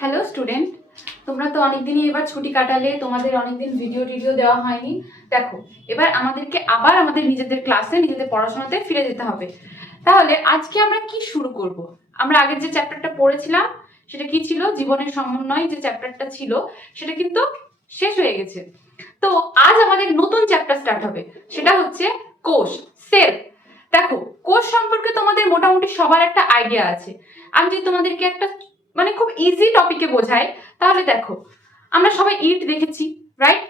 Hello student, তোমরা তো অনেকদিনই এবার ছুটি কাটালে, তোমাদের অনেকদিন ভিডিও দেওয়া হয়নি। দেখো, এবার আমাদেরকে আবার আমাদের নিজেদের ক্লাসে নিজেদের পড়াশোনাতে ফিরে যেতে হবে। তাহলে আজকে আমরা কি শুরু করব? আমরা আগের যে চ্যাপ্টারটা পড়েছিলাম সেটা কি ছিল? জীবনের সমন্বয় যে চ্যাপ্টারটা ছিল সেটা কিন্তু শেষ হয়ে গেছে। তো আজ আমাদের নতুন চ্যাপ্টার স্টার্ট হবে, সেটা হচ্ছে কোষ, সেল। দেখো, কোষ সম্পর্কে তোমাদের মোটামুটি সবার একটা আইডিয়া আছে। আমি যদি তোমাদেরকে একটা খুব ইজি টপিকে বোঝাই, তাহলে দেখো, আমরা সবাই ইট দেখেছি, রাইট?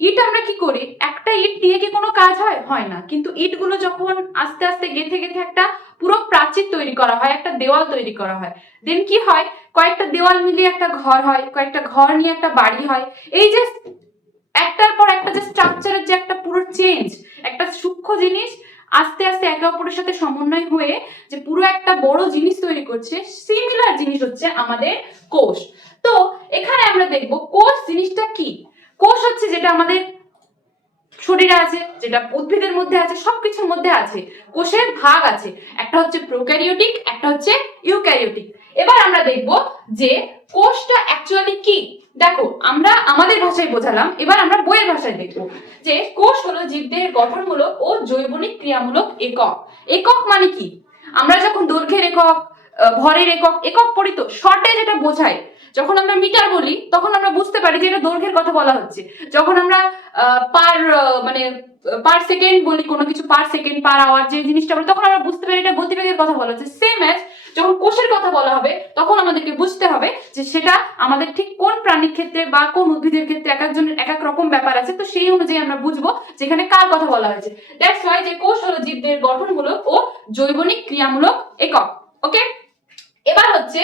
ইট আমরা কি করি? একটা ইট দিয়ে কি কোনো কাজ হয়? হয় না। কিন্তু ইটগুলো যখন আস্তে আস্তে গেঁথে গেঁথে একটা পুরো প্রাচীর তৈরি করা হয়, একটা দেওয়াল তৈরি করা হয়, দেন কি হয়? কয়েকটা দেওয়াল মিলিয়ে একটা ঘর হয়, কয়েকটা ঘর নিয়ে একটা বাড়ি হয়। এই যে একটার পর একটা যে স্ট্রাকচারের যে একটা পুরো চেঞ্জ, একটা সূক্ষ্ম জিনিস আস্তে আস্তে একে অপরের সাথে সমন্বয় হয়ে যে পুরো একটা বড় জিনিস তৈরি করছে, সিমিলার জিনিস হচ্ছে আমাদের কোষ। তো এখানে আমরা দেখব কোষ জিনিসটা কি। কোষ হচ্ছে যেটা আমাদের শরীরে আছে, যেটা উদ্ভিদের মধ্যে আছে, সবকিছুর মধ্যে আছে। কোষের ভাগ আছে, একটা হচ্ছে প্রোক্যারিওটিক, একটা হচ্ছে ইউক্যারিওটিক। এবার আমরা দেখব যে কোষটা অ্যাকচুয়ালি কি। দেখো, আমরা আমাদের ভাষায় বোঝালাম, এবার আমরা বইয়ের ভাষায় দেখব যে কোষ হলো জীবদেহের গঠনমূলক ও জৈবনিক ক্রিয়ামূলক একক। একক মানে কি? আমরা যখন দৈর্ঘ্যের একক, ভরের একক, একক পড়ি তো শর্টে যেটা বোঝায়। যখন আমরা মিটার বলি তখন আমরা বুঝতে পারি যে এটা দৈর্ঘ্যের কথা বলা হচ্ছে। যখন আমরা পার সেকেন্ড বলি, কোনো কিছু পার সেকেন্ড, পার আওয়ার, যে জিনিসটা বলি, তখন আমরা বুঝতে পারি এটা গতিবেগের কথা বলা হচ্ছে। সেম অ্যাজ যখন কোষের কথা বলা হবে তখন আমাদেরকে বুঝতে হবে যে সেটা আমাদের ঠিক কোন প্রাণীর ক্ষেত্রে বা কোন উদ্ভিদের ক্ষেত্রে এক একজনের এক এক রকম ব্যাপার আছে। তো সেই অনুযায়ী আমরা বুঝবো যেখানে কার কথা বলা হয়েছে। দ্যাটস ওয়াই যে কোষ হলো জীবদের গঠনমূলক ও জৈবনিক ক্রিয়ামূলক একক। ওকে, এবার হচ্ছে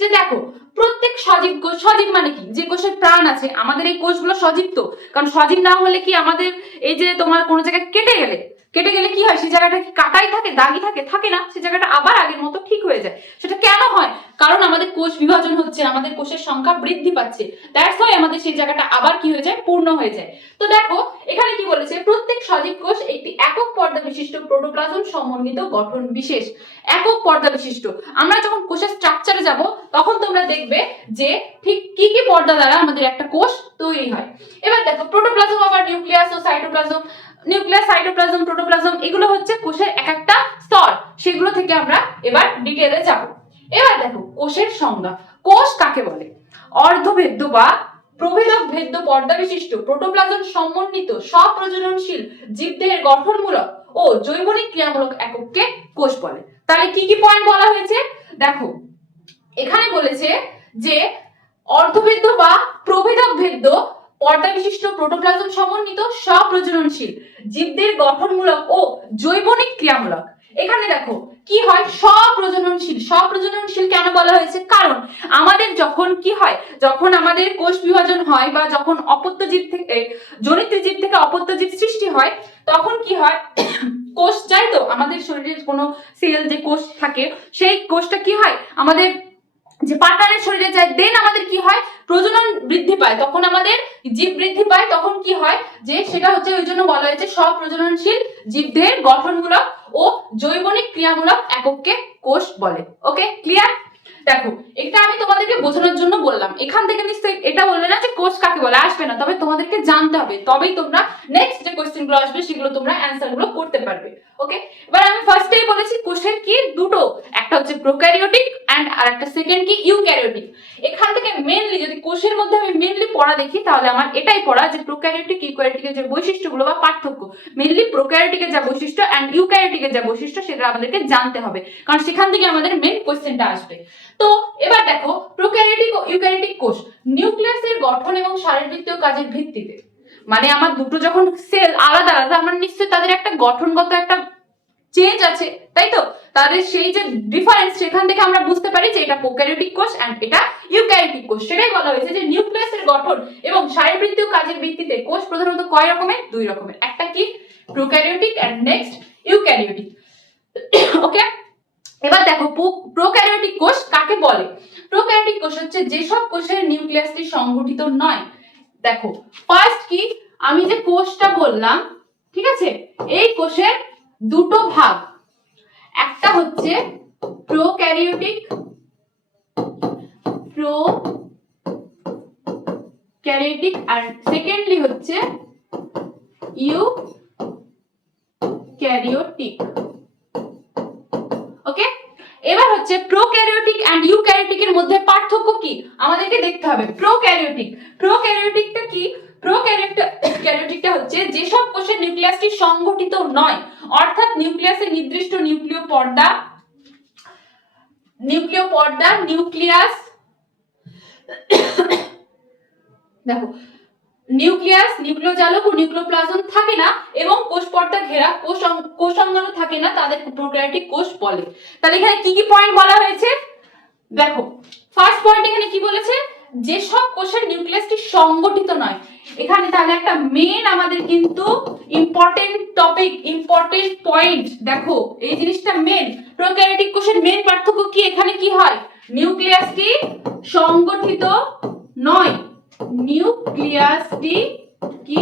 যে দেখো, প্রত্যেক সজীব কোষ, সজীব মানে কি? যে কোষের প্রাণ আছে। আমাদের এই কোষগুলো সজীব তো, কারণ সজীব না হলে কি আমাদের এই যে তোমার কোনো জায়গায় কেটে গেলে কি হয়? সেই জায়গাটা কি কাটাই থাকে, দাগই থাকে? থাকে না, সেই জায়গাটা আবার আগের মতো ঠিক হয়ে যায়। সেটা কেন হয়? কারণ আমাদের কোষ বিভাজন হচ্ছে, আমাদের কোষের সংখ্যা বৃদ্ধি পাচ্ছে। দ্যাটস ওয়াই আমাদের সেই জায়গাটা আবার কি হয়ে যায়? পূর্ণ হয়ে যায়। তো দেখো, এখানে কি বলেছে? প্রত্যেক সজীব কোষ একটি একক পর্দা বিশিষ্ট প্রোটোপ্লাজম সমন্বিত গঠন বিশেষ। একক পর্দা বিশিষ্ট। আমরা যখন কোষের স্ট্রাকচারে যাব তখন তোমরা দেখবে যে ঠিক কি কি পর্দা দ্বারা আমাদের একটা কোষ তৈরি হয়। এবার দেখো, প্রোটোপ্লাজম আবার নিউক্লিয়াস ও সাইটোপ্লাজম। নিউক্লিয়াস, সাইটোপ্লাজম, প্রোটোপ্লাজম এগুলো হচ্ছে কোষের এক একটা স্তর। সেগুলো থেকে আমরা এবার ডিটেইলে যাব। এবার দেখো, কোষের সংজ্ঞা। কোষ কাকে বলে? অর্ধভেদ্য বা প্রভেদক ভেদ্য পর্দা বিশিষ্ট প্রোটোপ্লাজম সমন্বিত স্বপ্রজননশীল জীবদেহের গঠনমূলক ও জৈবনিক ক্রিয়ামূলক একককে কোষ বলে। তাহলে কি কি পয়েন্ট বলা হয়েছে? দেখো, এখানে বলেছে যে অর্ধভেদ্য বা প্রভেদক ভেদ্য পর্দা বিশিষ্ট প্রোটোপ্লাজম সমন্বিত স্বপ্রজননশীল জীবদের গঠনমূলক ও জৈবনিক ক্রিয়ামূলক। এখানে দেখো কি হয়? স্বপ্রজননশীল। স্বপ্রজননশীল কেন বলা হয়েছে? কারণ আমাদের যখন কি হয়, যখন আমাদের কোষ বিভাজন হয় বা যখন অপত্য জীব থেকে জনিত জীব থেকে অপত্য জীব সৃষ্টি হয়, তখন কি হয়? কোষ চাই তো, আমাদের শরীরের কোনো সেল যে কোষ থাকে, সেই কোষটা কি হয়? আমাদের যে পার্টনারের শরীরে যায়, দেন আমাদের কি হয়? প্রজনন বৃদ্ধি পায়, তখন আমাদের জীব বৃদ্ধি পায়। তখন কি হয়? যে সেটা হচ্ছে, ওই জন্য বলা হয়েছে স্বপ্রজননশীল জীবদের গঠনমূলক ও জৈবনিক ক্রিয়ামূলক একককে কোষ বলে। ওকে, ক্লিয়ার? দেখো, এটা আমি তোমাদেরকে বোঝানোর জন্য বললাম। এখান থেকে নিশ্চয়ই এটা বলবে না যে কোষ কাকে বলে, আসবে না। তবে তোমাদেরকে জানতে হবে, তবেই তোমরা নেক্সট যে কোশ্চেন গুলো আসবে সেগুলো তোমরা অ্যান্সার গুলো করতে পারবে। ওকে, এবার আমি ফার্স্টেই বলেছি কোষের কি দুটো, একটা হচ্ছে প্রোক্যারিওটিক এন্ড আর একটা সেকেন্ড কি ইউক্যারিওটিক। এখান থেকে মেইনলি যদি কোষের মধ্যে আমি মেইনলি পড়া দেখি, তাহলে আমার এটাই পড়া যে প্রোক্যারিওটিক ইউক্যারিওটিকের যে বৈশিষ্ট্যগুলো বা পার্থক্য, মেইনলি প্রোক্যারিওটিকের যা বৈশিষ্ট্য এন্ড ইউক্যারিওটিকের যা বৈশিষ্ট্য, সেটা আমাদেরকে জানতে হবে, কারণ সেখান থেকে আমাদের মেইন কোশ্চেনটা আসবে। তো এবার দেখো, প্রোক্যারিওটিক ও ইউক্যারিওটিক কোষ নিউক্লিয়াসের গঠন এবং শারীরবৃত্তীয় কাজের ভিত্তিতে, মানে আমার দুটো যখন সেল আলাদা আলাদা, আমার নিশ্চয়ই তাদের একটা গঠনগত একটা চেঞ্জ আছে, তাই তো? তাদের সেই যে ডিফারেন্স, সেখান থেকে আমরা বুঝতে পারি যে এটা প্রোক্যারিওটিক কোষ এন্ড এটা ইউক্যারিওটিক কোষ। সেটাই বলা হয়েছে যে নিউক্লিয়াসের গঠন এবং শারীরবৃত্তীয় কাজের ভিত্তিতে কোষ প্রধানত কয় রকমের? দুই রকমের। একটা কি? Prokaryotic and next eukaryotic. Okay, এবার দেখো, প্রোক্যারিওটিক কোষ কাকে বলে? প্রোক্যারিওটিক কোষ হচ্ছে যেসব কোষের নিউক্লিয়াসটি সংগঠিত নয়। দেখো, ফার্স্ট কি, আমি যে কোষটা বললাম, ঠিক আছে, এই কোষের দুটো ভাগ, একটা হচ্ছে প্রোক্যারিওটিক ক্যারিওটিক আর সেকেন্ডলি হচ্ছে ইউ ক্যারিওটিক। ওকে, এবার হচ্ছে প্রোক্যারিওটিক এন্ড ইউক্যারিওটিক এর মধ্যে পার্থক্য কি আমাদেরকে দেখতে হবে। প্রোক্যারিওটিকটা কি? প্রোক্যারিওটিকটা হচ্ছে যেসব কোষের নিউক্লিয়াসটি সংগঠিত নয়, অর্থাৎ নিউক্লিয়াসের নির্দিষ্ট নিউক্লিয় পর্দা নিউক্লিয়াস দেখো নিউক্লিয়াস, নিউক্লিওজালক ও নিউক্লিওপ্লাজম থাকে না এবং কোষ পর্দা ঘেরা কোষাঙ্গাণু থাকে না, তাদের প্রোক্যারিওটিক কোষ বলে। তাহলে এখানে কি কি পয়েন্ট বলা হয়েছে দেখো। ফার্স্ট পয়েন্ট এখানে কি বলেছে, যেসব কোষের নিউক্লিয়াসটি সংগঠিত নয়। এখানে তাহলে একটা মেন আমাদের কিন্তু ইম্পর্টেন্ট টপিক, ইম্পর্টেন্ট পয়েন্ট, দেখো এই জিনিসটা মেন। প্রোক্যারিওটিক কোষের মেন পার্থক্য কি, এখানে কি হয়, নিউক্লিয়াসটি সংগঠিত নয়, নিউক্লিয়াসটি কি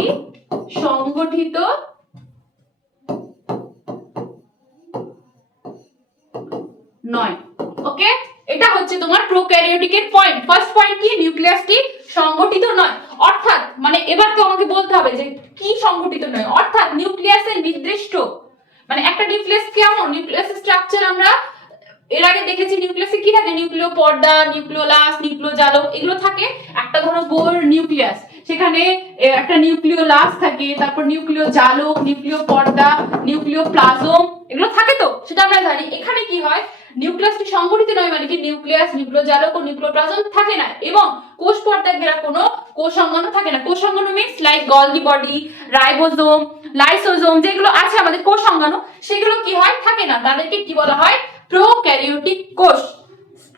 সংগঠিত নয়। ওকে, এটা হচ্ছে তোমার প্রোক্যারিওটিকের পয়েন্ট। ফার্স্ট পয়েন্ট কি, নিউক্লিয়াসটি সংগঠিত নয়, অর্থাৎ মানে এবার তো আমাকে বলতে হবে যে কি সংগঠিত নয়, অর্থাৎ নিউক্লিয়াসের নির্দিষ্ট মানে একটা নিউক্লিয়াস কেমন, নিউক্লিয়াসের স্ট্রাকচার আমরা এর আগে দেখেছি। নিউক্লিয়াসে কি থাকে, নিউক্লিয় পর্দা, নিউক্লিওলাস, নিউক্লিওজালক এগুলো থাকে। একটা ধরো গোল নিউক্লিয়াস, সেখানে একটা নিউক্লিওলাস থাকে, তারপর নিউক্লিওজালক, নিউক্লিয় পর্দা, নিউক্লিওপ্লাজম এগুলো থাকে, তো সেটা আমরা জানি। এখানে কি হয়, নিউক্লিয়াসটি সংগঠিত নয় মানে কি নিউক্লিয়াস, নিউক্লিওজালক ও নিউক্লিওপ্লাজম থাকে না এবং কোষ পর্দা ঘেরা কোনো কোষাঙ্গাণু থাকে না। কোষাঙ্গাণু means like Golgi body, ribosome, lysosome যেগুলো আছে আমাদের কোষাঙ্গাণু, সেগুলো কি হয়, থাকে না, তাদেরকে কি বলা হয়, প্রোক্যারিওটিক কোষ।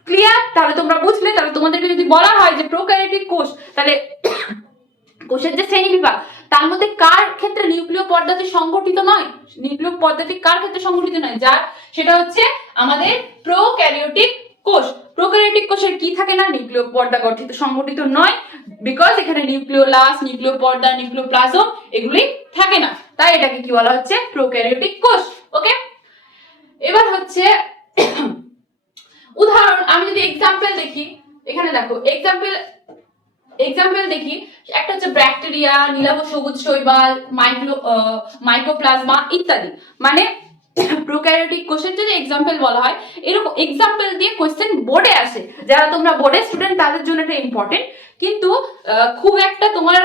ক্লিয়ার? তাহলে তোমরা বুঝলে। তাহলে তোমাদেরকে যদি বলা হয় যে প্রোক্যারিওটিক কোষ, তাহলে কোষের যে শ্রেণী বিভাগ তার মধ্যে কার ক্ষেত্রে নিউক্লিয় পর্দাটি সংগঠিত নয়, নিউক্লিয় পর্দাটি কার ক্ষেত্রে সংগঠিত নয়, যার সেটা হচ্ছে আমাদের প্রোক্যারিওটিক কোষ। প্রোক্যারিওটিক কোষের কি থাকে না, নিউক্লিয় পর্দা গঠিত সংগঠিত নয়, বিকজ এখানে নিউক্লিওলাস, নিউক্লিয় পর্দা, নিউক্লিওপ্লাজম এগুলি থাকে না, তাই এটাকে কি বলা হচ্ছে, প্রোক্যারিওটিক কোষ। ওকে, এবার হচ্ছে উদাহরণ, আমি যদি এক্সাম্পল দেখি, এখানে দেখো এক্সাম্পল দেখি, একটা হচ্ছে ব্যাকটেরিয়া, নীলাভ সবুজ শৈবাল, মাইক্রোপ্লাজমা ইত্যাদি। মানে প্রোক্যারিওটিক কোষের যদি এক্সাম্পল বলা হয়, এরকম এক্সাম্পল দিয়ে কোশ্চেন বোর্ডে আসে। যারা তোমরা বোর্ডের স্টুডেন্ট তাদের জন্য এটা ইম্পর্টেন্ট, কিন্তু খুব একটা তোমার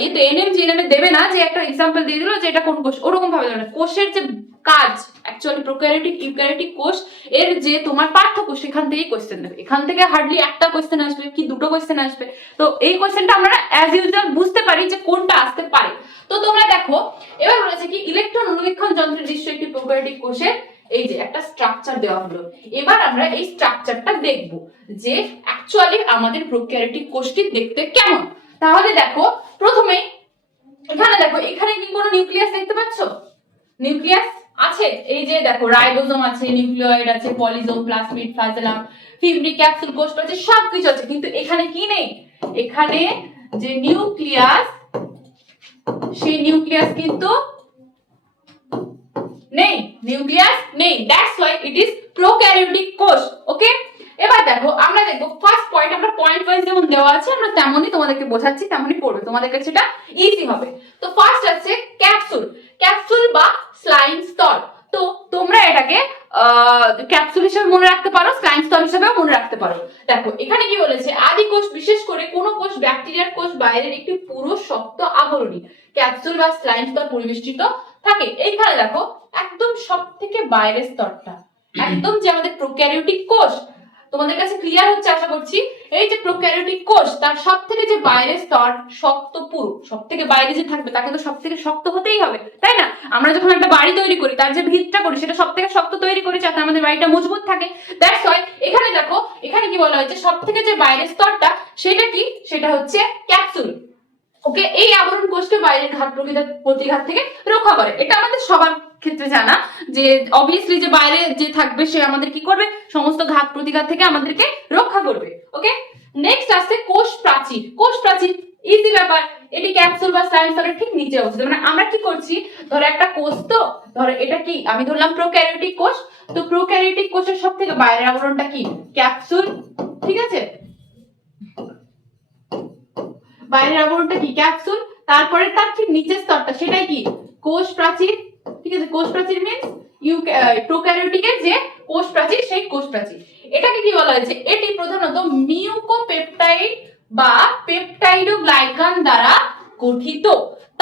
ইয়েতে এনএম জিএনএম এ দেবে না যে একটা এক্সাম্পল দিয়ে দিল যে এটা কোন কোষ, ওরকম ভাবে দেবে না। কোষের যে কাজ অ্যাকচুয়ালি প্রোক্যারিওটিক ইউক্যারিওটিক কোষ এর যে তোমার পার্থক্য, সেখান থেকেই কোশ্চেন দেবে। এখান থেকে হার্ডলি একটা কোশ্চেন আসবে কি দুটো কোশ্চেন আসবে, তো এই কোশ্চেনটা আমরা অ্যাজ ইউজুয়াল বুঝতে পারি যে কোনটা আসতে পারে। তো তোমরা দেখো, এবার বলেছে কি ইলেকট্রন অনুবীক্ষণ যন্ত্রের দৃশ্য একটি প্রোক্যারিওটিক কোষের এই যে একটা স্ট্রাকচার দেওয়া হলো। এবার আমরা এই স্ট্রাকচারটা দেখব যে অ্যাকচুয়ালি আমাদের প্রোক্যারিওটিক কোষটি দেখতে কেমন। তাহলে দেখো প্রথমেই এখানে দেখো, এখানে কি কোনো নিউক্লিয়াস দেখতে পাচ্ছ? নিউক্লিয়াস আছে, এই যে দেখো রাইবোজোম আছে, নিউক্লিয়েড আছে, পলিজোম, প্লাজমিড, ফ্লাজেলাম, ফিব্রি, ক্যাপসুল, কোষ আছে, সবকিছু আছে, কিন্তু এখানে কি নেই, এখানে যে নিউক্লিয়াস সেই নিউক্লিয়াস কিন্তু নেই, নিউক্লিয়াস নেই, that's why it is prokaryotic কোষ। ওকে, এবার দেখো আমরা দেখবো ফার্স্ট পয়েন্ট, আমরা পয়েন্ট ওয়াইজ যেমন দেওয়া আছে আমরা তেমনই তোমাদেরকে বোঝাচ্ছি, তেমনই পড়বে, তোমাদের কাছে এটা ইজি হবে। তো ফার্স্ট আছে ক্যাপসুল, ক্যাপসুল বা স্লাইম স্তর। তো তোমরা এটাকে ক্যাপসুল হিসেবে মনে রাখতে পারো, স্লাইম স্তর হিসেবেও মনে রাখতে পারো। দেখো এখানে কি বলেছে, আদি কোষ বিশেষ করে কোন কোষ ব্যাকটেরিয়ার কোষ বাইরের একটি পুরো শক্ত আবরণী ক্যাপসুল বা স্লাইম স্তর পরিবেষ্টিত থাকে। এইখানে দেখো একদম সব থেকে বাইরের স্তরটা, একদম যে আমাদের প্রোক্যারিওটিক কোষ, তোমাদের কাছে ক্লিয়ার হচ্ছে আশা করছি। এই যে প্রোক্যারিওটিক কোষ তার সব থেকে যে বাইরের স্তর শক্ত পুরু, সব থেকে বাইরে যে থাকবে তাকে তো সব থেকে শক্ত হতেই হবে, তাই না? আমরা যখন একটা বাড়ি তৈরি করি তার যে ভিতটা করি সেটা সব থেকে শক্ত তৈরি করি যাতে আমাদের বাড়িটা মজবুত থাকে। দ্যাটস ওয়াই এখানে দেখো, এখানে কি বলা হয়েছে, সব থেকে যে বাইরের স্তরটা সেটা কি, সেটা হচ্ছে ক্যাপসুল। ওকে, এই আবরণ কোষকে বাইরের ঘাত প্রতিঘাত থেকে রক্ষা করে। এটা আমাদের সবার ক্ষেত্রে জানা যে অবভিয়াসলি যে বাইরে যে থাকবে সে আমাদের কি করবে, সমস্ত ঘাত প্রতিঘাত থেকে আমাদেরকে রক্ষা করবে। ওকে, নেক্সট আসছে কোষ প্রাচীর। কোষ প্রাচীর ইজি ব্যাপার, এটি ক্যাপসুল বা স্লাইম স্তরের ঠিক নিচে অবস্থিত। মানে আমরা কি করছি, ধরো একটা কোষ, তো ধরো এটা কি আমি ধরলাম প্রোক্যারিওটিক কোষ, তো প্রোক্যারিওটিক কোষের সব থেকে বাইরের আবরণটা কি, ক্যাপসুল, ঠিক আছে, বাইরের আবরণটা কি ক্যাপসুল, তারপরে তার ঠিক নিচের স্তরটা সেটাই কি কোষ প্রাচীর। ঠিক আছে, কোষ প্রাচীর মিন্স প্রোক্যারিওটিকের যে কোষ প্রাচীর সেই কোষ প্রাচীর। এটাকে কি বলা হয়েছে, এটি প্রধানত মিউকোপেপটাইড বা পেপটাইডোগ্লাইকান দ্বারা গঠিত।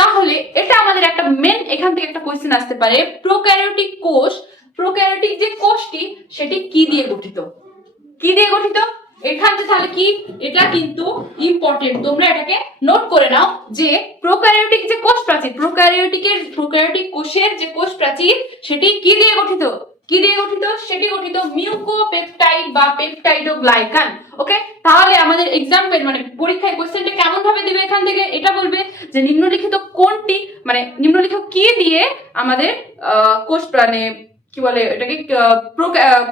তাহলে এটা আমাদের একটা মেন এখান থেকে একটা কোশ্চেন আসতে পারে, প্রোক্যারিওটিক কোষ, প্রোক্যারিওটিক যে কোষটি সেটি কি দিয়ে গঠিত, কি দিয়ে গঠিত। এখানে তাহলে কি, এটা কিন্তু ইম্পর্টেন্ট, তোমরা এটাকে নোট করে নাও যে প্রোক্যারিওটিক যে কোষ প্রাচীর, প্রোক্যারিওটিক কোষের যে কোষ প্রাচীর সেটি কি দিয়ে গঠিত, কি দিয়ে গঠিত, সেটি গঠিত মিউকোপেপটাইড বা পেপটাইডোগ্লাইকান। ওকে, তাহলে আমাদের এক্সাম্পল মানে পরীক্ষায় কোশ্চেনটা কেমন ভাবে দিবে, এখান থেকে এটা বলবে যে নিম্নলিখিত কোনটি মানে নিম্নলিখিত কি দিয়ে আমাদের কোষ মানে কি বলে এটাকে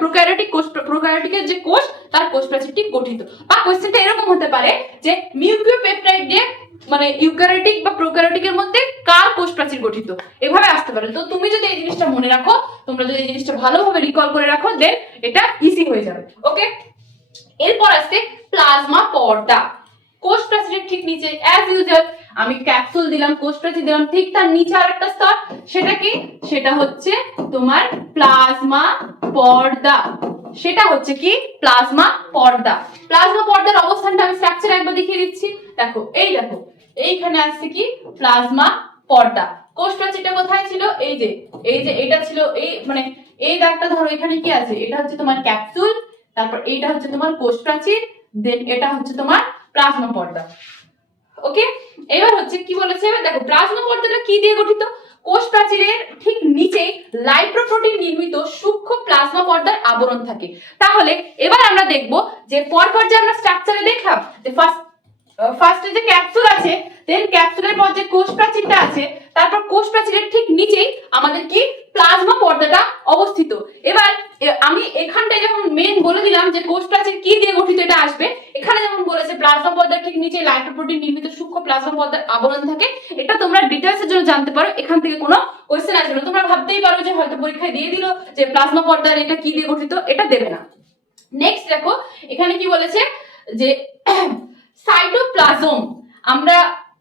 প্রোক্যারিওটিক কোষ, প্রোক্যারিওটিকের যে কোষ তার কোষ প্রাচীরটি গঠিত। বা কোশ্চেনটা এরকম হতে পারে যে মিউকোপেপটাইড দিয়ে মানে ইউক্যারিওটিক বা প্রোক্যারিওটিকের মধ্যে কার কোষ প্রাচীর গঠিত, এভাবে আসতে পারে। তো তুমি যদি এই জিনিসটা মনে রাখো, তোমরা যদি এই জিনিসটা ভালোভাবে রিকল করে রাখো, দেন এটা ইজি হয়ে যাবে। ওকে, এরপর আসছে প্লাজমা পর্দা। কোষ প্রাচীরের ঠিক নিচে অ্যাজ ইউজুয়াল আমি ক্যাপসুল দিলাম, কোষ প্রাচীর দিলাম, ঠিক তার নিচে আরেকটা স্তর, সেটা কি, সেটা হচ্ছে তোমার প্লাজমা পর্দা। সেটা হচ্ছে কি প্লাজমা পর্দা। প্লাজমা পর্দার অবস্থানটা আমি স্ট্রাকচার একবার দেখিয়ে দিচ্ছি। দেখো, এই দেখো এইখানে আসছে কি প্লাজমা পর্দা। কোষ প্রাচীরটা কোথায় ছিল, এই যে এটা ছিল, এই মানে এই দাগটা ধরো, এখানে কি আছে, এটা হচ্ছে তোমার ক্যাপসুল, তারপর এইটা হচ্ছে তোমার কোষ প্রাচীর, দেন এটা হচ্ছে তোমার প্লাজমা পর্দা। ওকে, এবার হচ্ছে কি বলেছে, এবার দেখো প্লাজমা পর্দাটা কি দিয়ে গঠিত, কোষ প্রাচীরের ঠিক নিচে লাইপোপ্রোটিন নির্মিত সূক্ষ্ম প্লাজমা পর্দার আবরণ থাকে। তাহলে এবার আমরা দেখব যে পরপর যে আমরা স্ট্রাকচারে দেখলাম যে ফার্স্টে যে ক্যাপসুল আছে, দেন ক্যাপসুলের পর যে কোষ প্রাচীরটা আছে, তারপর কোষ প্রাচীরের ঠিক নিচেই আমাদের কি প্লাজমা পর্দাটা অবস্থিত। এবার আমি এখানটায় যখন মেন বলে দিলাম যে কোষ প্রাচীর কি দিয়ে গঠিত এটা আসবে, এখানে যেমন বলেছে প্লাজমা পর্দার ঠিক নিচে লাইপোপ্রোটিন নির্মিত সূক্ষ্ম প্লাজমা পর্দার আবরণ থাকে, এটা তোমরা ডিটেইলস এর জন্য জানতে পারো, এখান থেকে কোনো কোশ্চেন আসবে না। তোমরা ভাবতেই পারো যে হয়তো পরীক্ষায় দিয়ে দিল যে প্লাজমা পর্দার এটা কি দিয়ে গঠিত, এটা দেবে না। নেক্সট দেখো এখানে কি বলেছে যে সাইটোপ্লাজম, আমরা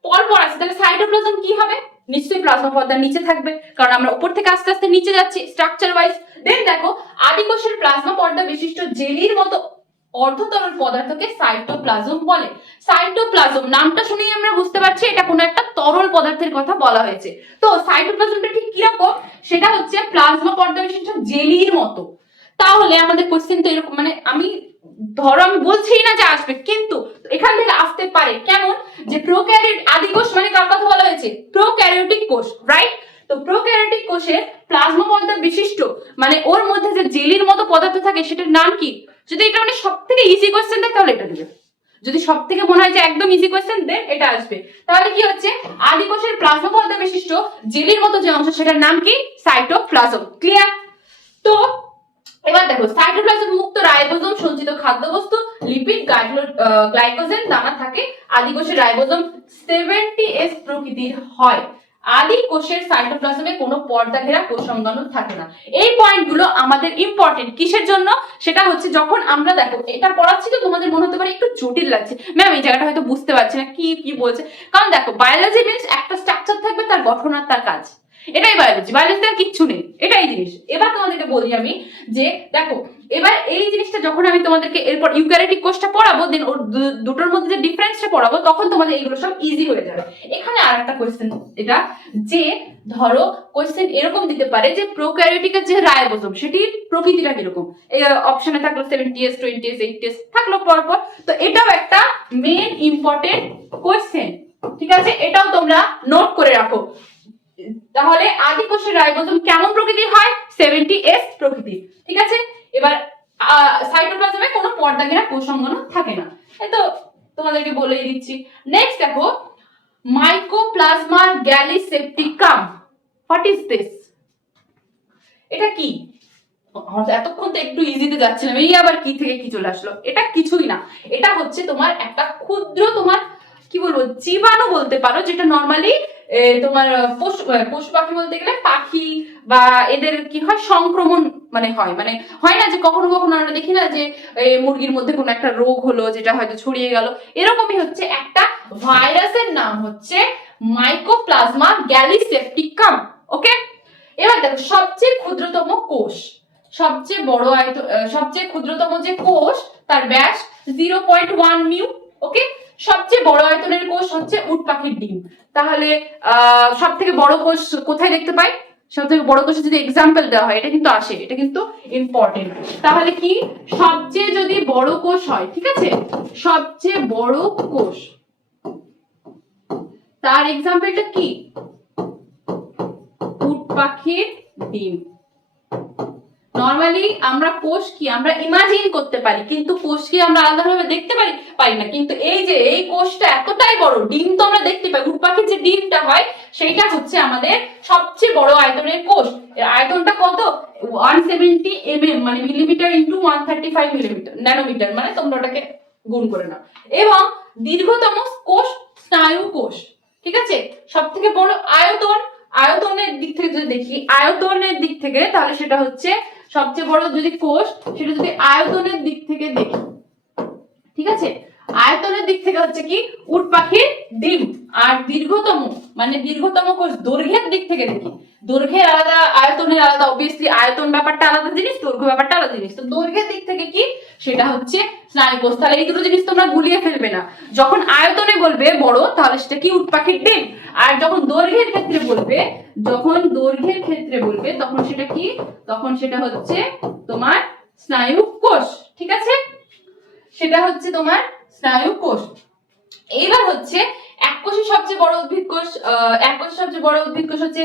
পরপর আসি, তাহলে সাইটোপ্লাজম কি হবে, নিশ্চয়ই প্লাজমা পর্দার নিচে থাকবে, কারণ আমরা উপর থেকে আস্তে আস্তে নিচে যাচ্ছি স্ট্রাকচার ওয়াইজ। দেন দেখো আদিকোষের প্লাজমা পর্দা বিশিষ্ট জেলির মতো অর্ধতরল পদার্থকে সাইটোপ্লাজম বলে। সাইটোপ্লাজম নামটা শুনেই আমরা বুঝতে পারছি এটা কোনো একটা তরল পদার্থের কথা বলা হয়েছে। তো সাইটোপ্লাজমটা ঠিক কিরকম, সেটা হচ্ছে প্লাজমা পর্দা বিশিষ্ট জেলির মতো। তাহলে আমাদের কোশ্চেন তো এরকম, মানে আমি ধরো আমি বলছি না যে আসবে, কিন্তু এখান থেকে আসতে পারে কেমন, যে প্রোক্যারিওট আদিকোষ মানে কার কথা বলা হয়েছে, প্রোক্যারিওটিক কোষ, রাইট। তো প্রোক্যারিওটিক কোষের প্লাজমা পর্দা বিশিষ্ট মানে ওর মধ্যে যে জেলির মতো পদার্থ থাকে সেটার নাম কি। যদি এটা মানে সবথেকে ইজি কোশ্চেন দেয় তাহলে এটা দিবে, যদি সব থেকে মনে হয় যে একদম ইজি কোশ্চেন দেন এটা আসবে। তাহলে কি হচ্ছে, আদিকোষের প্লাজমা পর্দা বিশিষ্ট জেলির মতো যে অংশ সেটার নাম কি, সাইটোপ্লাজম। ক্লিয়ার? তো এবার দেখো সাইটোপ্লাজম মুক্ত রাইবোজোম সঞ্চিত খাদ্যবস্তু, লিপিড, গ্লাইকোজেন দানা থাকে। আদিকোষের রাইবোজোম 70S প্রকৃতির হয়। আদি কোষের সাইটোপ্লাজমে কোনো পর্দা ঘেরা কোষাঙ্গাণু থাকে না। এই পয়েন্টগুলো আমাদের ইম্পর্টেন্ট কিসের জন্য, সেটা হচ্ছে যখন আমরা দেখো এটা পড়াচ্ছি তো তোমাদের মনে হতে পারে একটু জটিল লাগছে, ম্যাম এই জায়গাটা হয়তো বুঝতে পারছি না কি কি বলছে, কারণ দেখো বায়োলজি মিন্স একটা স্ট্রাকচার থাকবে, তার গঠন আর তার কাজ, এটাই বায়োলজি, বায়োলজিতে আর কিচ্ছু নেই, এটাই জিনিস। এবার তোমাদেরকে বলি আমি যে দেখো এবার এই জিনিসটা যখন আমি তোমাদেরকে এরপর ইউক্যারিওটিক কোষটা পড়াবো, দেন ওর দুটোর মধ্যে যে ডিফারেন্সটা পড়াবো, তখন তোমাদের এইগুলো সব ইজি হয়ে যাবে। এখানে আর একটা কোয়েশ্চেন এটা, যে ধরো কোয়েশ্চেন এরকম দিতে পারে যে প্রোক্যারিওটিকের যে রাইবোজোম সেটির প্রকৃতিটা কিরকম, এই অপশনে থাকলো 70S 20S 80S থাকলো পরপর। তো এটাও একটা মেন ইম্পর্টেন্ট কোয়েশ্চেন, ঠিক আছে, এটাও তোমরা নোট করে রাখো। তাহলে আদিকোষের রাইবোজোম কেমন প্রকৃতির হয়, 70S প্রকৃতির, ঠিক আছে। এবার সাইটোপ্লাজমে কোনো পর্দা ঘেরা কোষাঙ্গাণু থাকে না, এই তো তোমাদেরকে বলেই দিচ্ছি। নেক্সট দেখো mycoplasma gallisepticum, what is this, এটা কি, এতক্ষণ তো একটু ইজিতে যাচ্ছিলাম, এই আবার কি থেকে কি চলে আসলো, এটা কিছুই না, এটা হচ্ছে তোমার একটা ক্ষুদ্র তোমার কি বলবো জীবাণু বলতে পারো, যেটা নর্মালি তোমার পশু পশু পাখি বলতে গেলে পাখি বা এদের কি হয় সংক্রমণ মানে হয় না যে কখনো কখনো আমরা দেখি না যে মুরগির মধ্যে কোনো একটা রোগ হলো যেটা হয়তো ছড়িয়ে গেল, এরকমই হচ্ছে একটা ভাইরাসের নাম হচ্ছে মাইকোপ্লাজমা গ্যালিসেপ্টিকাম। ওকে, এবার দেখো সবচেয়ে ক্ষুদ্রতম কোষ, সবচেয়ে বড় সবচেয়ে ক্ষুদ্রতম যে কোষ তার ব্যাস 0.1 মিউ। ওকে, সবচেয়ে বড় আয়তনের কোষ হচ্ছে উট পাখির ডিম। তাহলে সব থেকে বড় কোষ কোথায় দেখতে পাই? সব থেকে বড় কোষে যদি এক্সাম্পল দেওয়া হয় এটা কিন্তু আসে, এটা কিন্তু ইম্পর্টেন্ট। তাহলে কি সবচেয়ে যদি বড় কোষ হয়, ঠিক আছে, সবচেয়ে বড় কোষ তার এক্সাম্পলটা কি? উট পাখির ডিম। নরমালি আমরা কোষ কি আমরা ইমাজিন করতে পারি, কিন্তু কোষ কি আমরা আলাদাভাবে দেখতে পারি না। কিন্তু এই যে এই কোষটা এতটাই বড়, ডিম তো আমরা দেখতে পাই, উট পাখির যে ডিমটা হয় সেইটা হচ্ছে আমাদের সবচেয়ে বড় আয়তনের কোষ। এর আয়তনটা কত? 170 মানে মিলিমিটার ইন্টু 135 মিলিমিটার ন্যানোমিটার, মানে তোমরা ওটাকে গুণ করে নাও। এবং দীর্ঘতম কোষ স্নায়ু কোষ, ঠিক আছে। সব থেকে বড় আয়তনের দিক থেকে যদি দেখি, আয়তনের দিক থেকে, তাহলে সেটা হচ্ছে সবচেয়ে বড় যদি কোষ, সেটা যদি আয়তনের দিক থেকে দেখি, ঠিক আছে, আয়তনের দিক থেকে হচ্ছে কি উট পাখির ডিম। আর দীর্ঘতম কোষ দৈর্ঘ্যের দিক থেকে দেখি, দৈর্ঘ্যের আলাদা আয়তনের আলাদা, অবভিয়াসলি আয়তন ব্যাপারটা আলাদা জিনিস, দৈর্ঘ্য ব্যাপারটা আলাদা জিনিস। তো দৈর্ঘ্যের দিক থেকে কি সেটা হচ্ছে স্নায়ু কোষ। তাহলে এই দুটো জিনিস তোমরা গুলিয়ে ফেলবে না। যখন আয়তনে বলবে বড় তাহলে সেটা কি উট পাখির ডিম, আর যখন দৈর্ঘ্যের ক্ষেত্রে বলবে তখন সেটা কি, তখন সেটা হচ্ছে তোমার স্নায়ু কোষ, ঠিক আছে, সেটা হচ্ছে তোমার স্নায়ু কোষ। এইবার হচ্ছে এককোষী সবচেয়ে বড় উদ্ভিদ কোষ, এককোষী সবচেয়ে বড় উদ্ভিদ কোষ হচ্ছে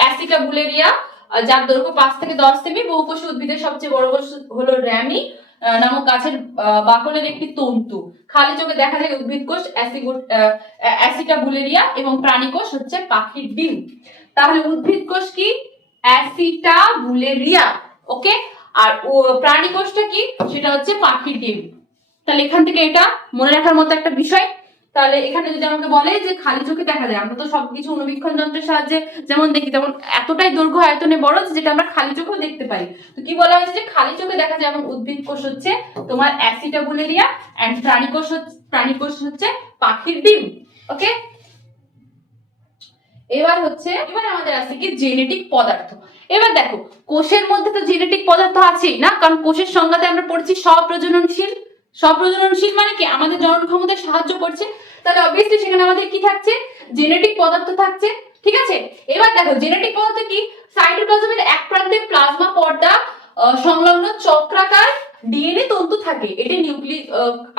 অ্যাসিটাবুলেরিয়া, যার দৈর্ঘ্য 5 থেকে 10 সেমি। বহুকোষী উদ্ভিদের সবচেয়ে বড় কোষ হলো র্যামি নামক গাছের বাকলের একটি তন্তু। খালি চোখে দেখা যায় উদ্ভিদ কোষ অ্যাসিটাবুলেরিয়া, এবং প্রাণী কোষ হচ্ছে পাখির ডিম। তাহলে উদ্ভিদ কোষ কি? অ্যাসিটাবুলেরিয়া। ওকে, আর প্রাণী কোষটা কি? সেটা হচ্ছে পাখির ডিম। তাহলে এখান থেকে এটা মনে রাখার মতো একটা বিষয়। তাহলে এখানে যদি আমাকে বলে যে খালি চোখে দেখা যায়, আমরা তো সবকিছু অনুবীক্ষণ যন্ত্রের সাহায্যে যেমন দেখি, তেমন এতটাই দৈর্ঘ্য আয়তনে বড় যেটা আমরা খালি চোখেও দেখতে পারি। তো কি বলা হয়েছে যে খালি চোখে দেখা যায়, এবং উদ্ভিদ কোষ হচ্ছে তোমার অ্যাসিটাবুলেরিয়া, এন্ড প্রাণী কোষ হচ্ছে পাখির ডিম। ওকে, এবার আমাদের আছে কি জেনেটিক পদার্থ। এবার দেখো কোষের মধ্যে তো জেনেটিক পদার্থ আছেই না, কারণ কোষের সংজ্ঞাতে আমরা পড়ছি স্বপ্রজননশীল। স্বপ্রজননশীল মানে কি? আমাদের জনন ক্ষমতায় সাহায্য করছে। তাহলে অবভিয়াসলি সেখানে আমাদের কি থাকছে? জেনেটিক পদার্থ থাকছে, ঠিক আছে। এবার দেখো জেনেটিক পদার্থ কি? সাইটোপ্লাজমের এক প্রান্তে প্লাজমা পর্দা সংলগ্ন চক্রাকার ডিএনএ তন্তু থাকে। এটি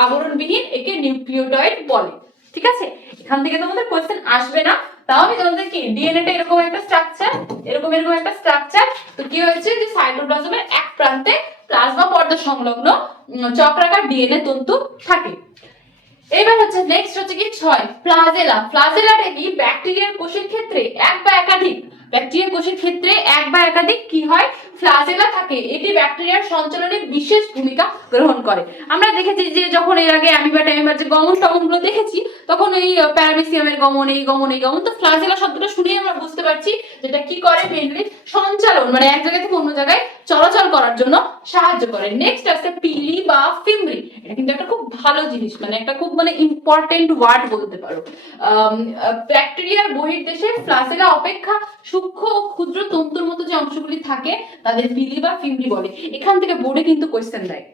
আবরণবিহীন, একে নিউক্লিওটাইড বলে, ঠিক আছে। এখান থেকে তোমাদের কোশ্চেন আসবে না, তাও আমি তোমাদের কি ডিএনএটা এরকম একটা স্ট্রাকচার, এরকম একটা স্ট্রাকচার। তো কি হয়েছে যে সাইটোপ্লাজমের এক প্রান্তে প্লাজমা পর্দা সংলগ্ন চক্রাকার ডিএনএ তন্তু থাকে। এবার হচ্ছে নেক্সট হচ্ছে কি 6 ফ্লাজেলা। ফ্লাজেলাটা কি? ব্যাকটেরিয়ার কোষের ক্ষেত্রে এক বা একাধিক কি হয়? ফ্লাজেলা থাকে। এটি ব্যাকটেরিয়ার সঞ্চালনে বিশেষ ভূমিকা গ্রহণ করে। আমরা দেখেছি যে যখন এর আগে অ্যামিবার যে গমন গুলো দেখেছি, তখন এই প্যারামিসিয়ামের গমন, এই গমন, তো ফ্লাজেলা শব্দটা শুনেই আমরা বুঝতে পারছি যেটা কি করে, মেইনলি সঞ্চালন, মানে এক জায়গা থেকে অন্য জায়গায় চলাচল করার জন্য সাহায্য করে। নেক্সট আছে পিলি বা ফিমরি। এটা কিন্তু একটা খুব ভালো জিনিস, মানে একটা খুব ইম্পর্টেন্ট ওয়ার্ড বলতে পারো। ব্যাকটেরিয়ার বহির্দেশে ফ্লাজেলা অপেক্ষা সূক্ষ্ম ও ক্ষুদ্র তন্তুর মতো যে অংশগুলি থাকে তাদের পিলি বা ফিমরি বলে। এখান থেকে বোর্ডে কিন্তু কোশ্চেন দেয়,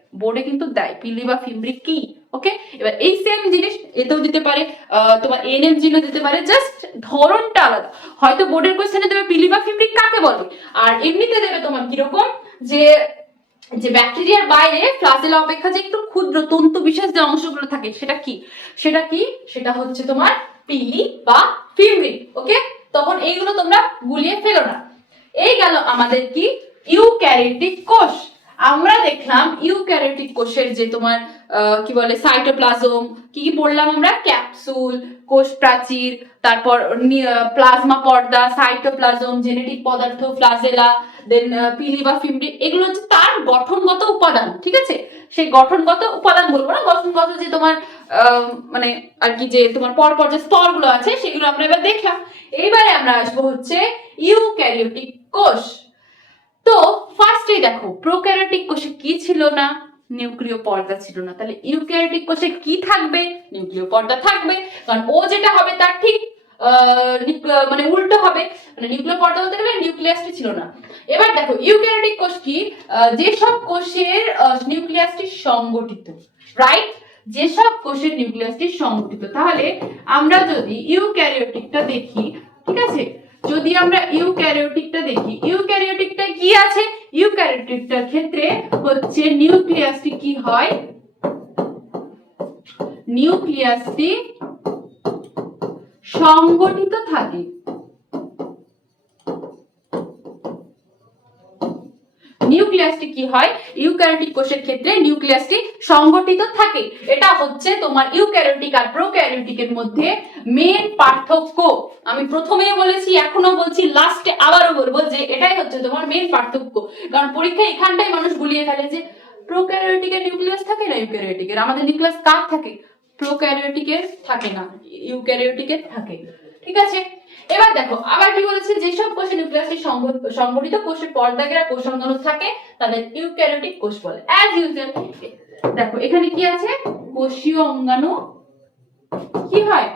পিলি বা ফিমরি কি। ওকে, এবার এই সেম জিনিস এতেও দিতে পারে, তোমার এনএম জিনো দিতে পারে, জাস্ট ধরনটা আলাদা। হয়তো বোর্ডের কোশ্চেনে দেবে পিলি বা ফিমরি কাকে বলে, আর এমনিতে দেবে তোমার কিরকম যে ব্যাকটেরিয়ার বাইরে ফ্লাজেলা অপেক্ষা যে একটু ক্ষুদ্র তন্তু বিশেষ যে অংশগুলো থাকে সেটা হচ্ছে তোমার পিলি বা ফিমরি। ওকে, তখন এইগুলো তোমরা গুলিয়ে ফেলো না। এই গেল আমাদের কি ইউক্যারিওটিক কোষ। আমরা দেখলাম ইউক্যারিওটিক কোষের যে তোমার কি বলে সাইটোপ্লাজম, কি পড়লাম আমরা? ক্যাপসুল, কোষ প্রাচীর, তারপর প্লাজমা পর্দা, সাইটোপ্লাজম, জেনেটিক পদার্থ, ফ্লাজেলা, দেন পিলি বা ফিমরি, এগুলো হচ্ছে তার গঠনগত উপাদান, ঠিক আছে। সেই গঠনগত উপাদান বলবো না, গঠনগত যে তোমার মানে আর কি যে তোমার পরপর যে স্তরগুলো আছে সেগুলো আমরা এবার দেখলাম। এইবারে আমরা আসবো হচ্ছে ইউক্যারিওটিক কোষ। তো ফার্স্টে দেখো প্রোক্যারিওটিক কোষে কি ছিল না, নিউক্লিয় পর্দা ছিল না। তাহলে ইউক্যারিওটিক কোষে কি থাকবে, নিউক্লিয় পর্দা থাকবে, কারণ ও যেটা হবে তার ঠিক মানে উল্টো হবে, মানে নিউক্লিয় পর্দা বলতে গেলে নিউক্লিয়াসটি ছিল না। এবার দেখো ইউক্যারিওটিক কোষ কি, যেসব কোষের নিউক্লিয়াসটি সংগঠিত, রাইট, যেসব কোষের নিউক্লিয়াসটি সংগঠিত। তাহলে আমরা যদি ইউক্যারিওটিকটা দেখি, ঠিক আছে, যদি আমরা ইউক্যারিওটিকটা দেখি, ইউক্যারিওটিকটা কি আছে, ইউক্যারিওটিকটার ক্ষেত্রে হচ্ছে নিউক্লিয়াসটি কি হয়, নিউক্লিয়াসটি সংগঠিত থাকে। নিউক্লিয়াসটি কি হয়, ইউক্যারিওটিক কোষের ক্ষেত্রে নিউক্লিয়াসটি সংগঠিত থাকে। এটা হচ্ছে তোমার ইউক্যারিওটিক আর প্রোক্যারিওটিকের মধ্যে মেন পার্থক্য। আমি প্রথমেই বলেছি, এখনো বলছি, লাস্টে আবারও বলবো যে এটাই হচ্ছে তোমার মেন পার্থক্য। কারণ পরীক্ষায় এখানটাই মানুষ গুলিয়ে ফেলে যে প্রোক্যারিওটিকের নিউক্লিয়াস থাকে না ইউক্যারিওটিকের। আমাদের নিউক্লিয়াস কার থাকে, প্রোক্যারিওটিকের থাকে না, ইউক্যারিওটিকের থাকে। ঠিক আছে, এবার দেখো আবার কি বলেছে, যেসব কোষে নিউক্লিয়াসটি সংগঠিত কোষের পর্দা ঘেরা কোষাঙ্গাণু থাকে তাদের ইউক্যারিওটিক কোষ বলে। অ্যাজ ইউজুয়াল দেখো এখানে কি আছে, কোষীয় অঙ্গাণু কি হয়,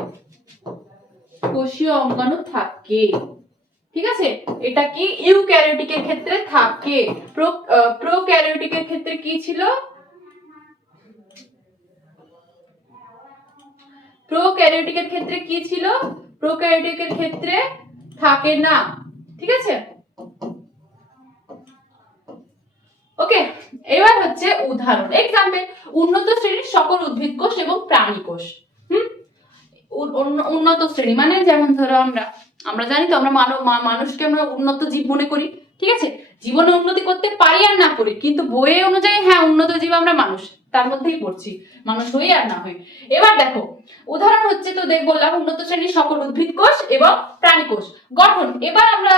কোষীয় অঙ্গাণু থাকে। ঠিক আছে, এটা কি ইউক্যারিওটিকের ক্ষেত্রে থাকে। প্রোক্যারিওটিকের ক্ষেত্রে কি ছিল, প্রোক্যারিওটিকের ক্ষেত্রে কি ছিল, প্রোক্যারিওটিকের ক্ষেত্রে থাকে না। ঠিক আছে, ওকে। এবার হচ্ছে উদাহরণ, এক্সাম্পল, উন্নত শ্রেণীর সকল উদ্ভিদ কোষ এবং প্রাণী কোষ। উন্নত শ্রেণী মানে যেমন ধরো আমরা জানি তো, আমরা মানুষকে আমরা উন্নত জীব মনে করি। ঠিক আছে, জীবনে উন্নতি করতে পারি আর না করি, কিন্তু বইয়ে অনুযায়ী হ্যাঁ উন্নত জীব আমরা মানুষ, তার মধ্যেই পড়ছি, মানুষ হই আর না হই। এবার দেখো উদাহরণ হচ্ছে, তো বললাম উন্নত শ্রেণীর সকল উদ্ভিদ কোষ এবং প্রাণী কোষ। গঠন, এবার আমরা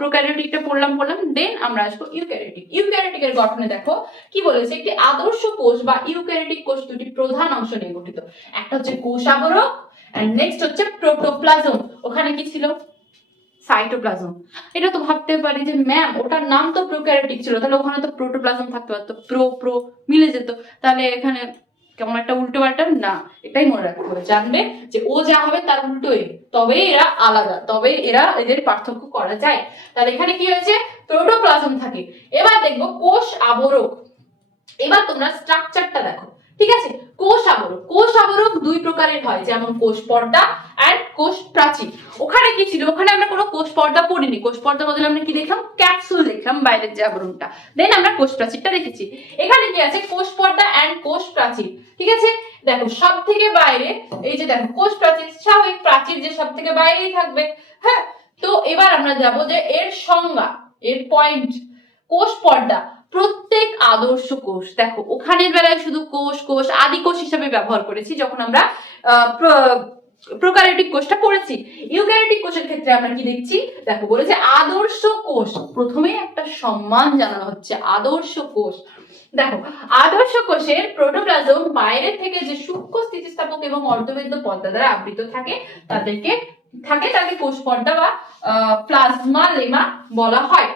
প্রোক্যারিওটিকটা পড়লাম, দেন আমরা আসবো ইউক্যারিওটিক। ইউক্যারিওটিকের গঠনে দেখো কি বলেছে, একটি আদর্শ কোষ বা ইউক্যারিওটিক কোষ দুটি প্রধান অংশ নিয়ে গঠিত। একটা হচ্ছে কোষ আবরক, এন্ড নেক্সট হচ্ছে প্রোটোপ্লাজম। ওখানে কি ছিল, সাইটোপ্লাজম। এটা তো ভাবতে পারি যে ম্যাম ওটার নাম তো প্রোক্যারিওটিক ছিল, তাহলে ওখানে তো প্রোটোপ্লাজম থাকতে পারতো, প্রো মিলে যেত, তাহলে এখানে কেমন একটা উল্টো পাল্টা না। এটাই মনে রাখতে হবে, জানবে যে ও যা হবে তার উল্টোই, তবে এরা আলাদা, তবে এদের পার্থক্য করা যায়। তাহলে এখানে কি হয়েছে, প্রোটোপ্লাজম থাকে। এবার দেখবো কোষ আবরক। এবার তোমরা স্ট্রাকচারটা দেখো। ঠিক আছে, কোষ আবরক দুই প্রকারের হয়, যেমন কোষ পর্দা আর কোষ প্রাচীর। ওখানে কি ছিল, ওখানে আমরা কোনো কোষ পর্দা পড়িনি, কোষ পর্দা বদলে আমরা কি দেখলাম, ক্যাপসুল দেখলাম, বাইরের যে আবরণটা, দেন আমরা কোষ প্রাচীরটা দেখেছি। এখানে কি আছে, কোষ পর্দা এন্ড কোষ প্রাচীর। ঠিক আছে, দেখো সব থেকে বাইরে এই যে দেখো কোষ প্রাচীর, স্বাভাবিক প্রাচীর যে সব থেকে বাইরেই থাকবে। হ্যাঁ, তো এবার আমরা যাব যে এর সংজ্ঞা, এর পয়েন্ট। কোষ পর্দা প্রত্যেক আদর্শ কোষ, দেখো ওখানের বেলায় শুধু কোষ আদি কোষ হিসেবে ব্যবহার করেছি যখন আমরা প্রোক্যারিওটিক কোষটা পড়েছি। ইউক্যারিওটিক কোষের ক্ষেত্রে আমরা কি দেখছি, দেখো বলেছে আদর্শ কোষ, প্রথমেই একটা সম্মান জানানো হচ্ছে, আদর্শ কোষ। দেখো আদর্শ কোষের প্রোটোপ্লাজম বাইরে থেকে যে সূক্ষ্ম স্থিতিস্থাপক এবং অর্ধবেদ্য পর্দা দ্বারা আবৃত থাকে তাকে কোষ পর্দা বা প্লাজমা লেমা বলা হয়।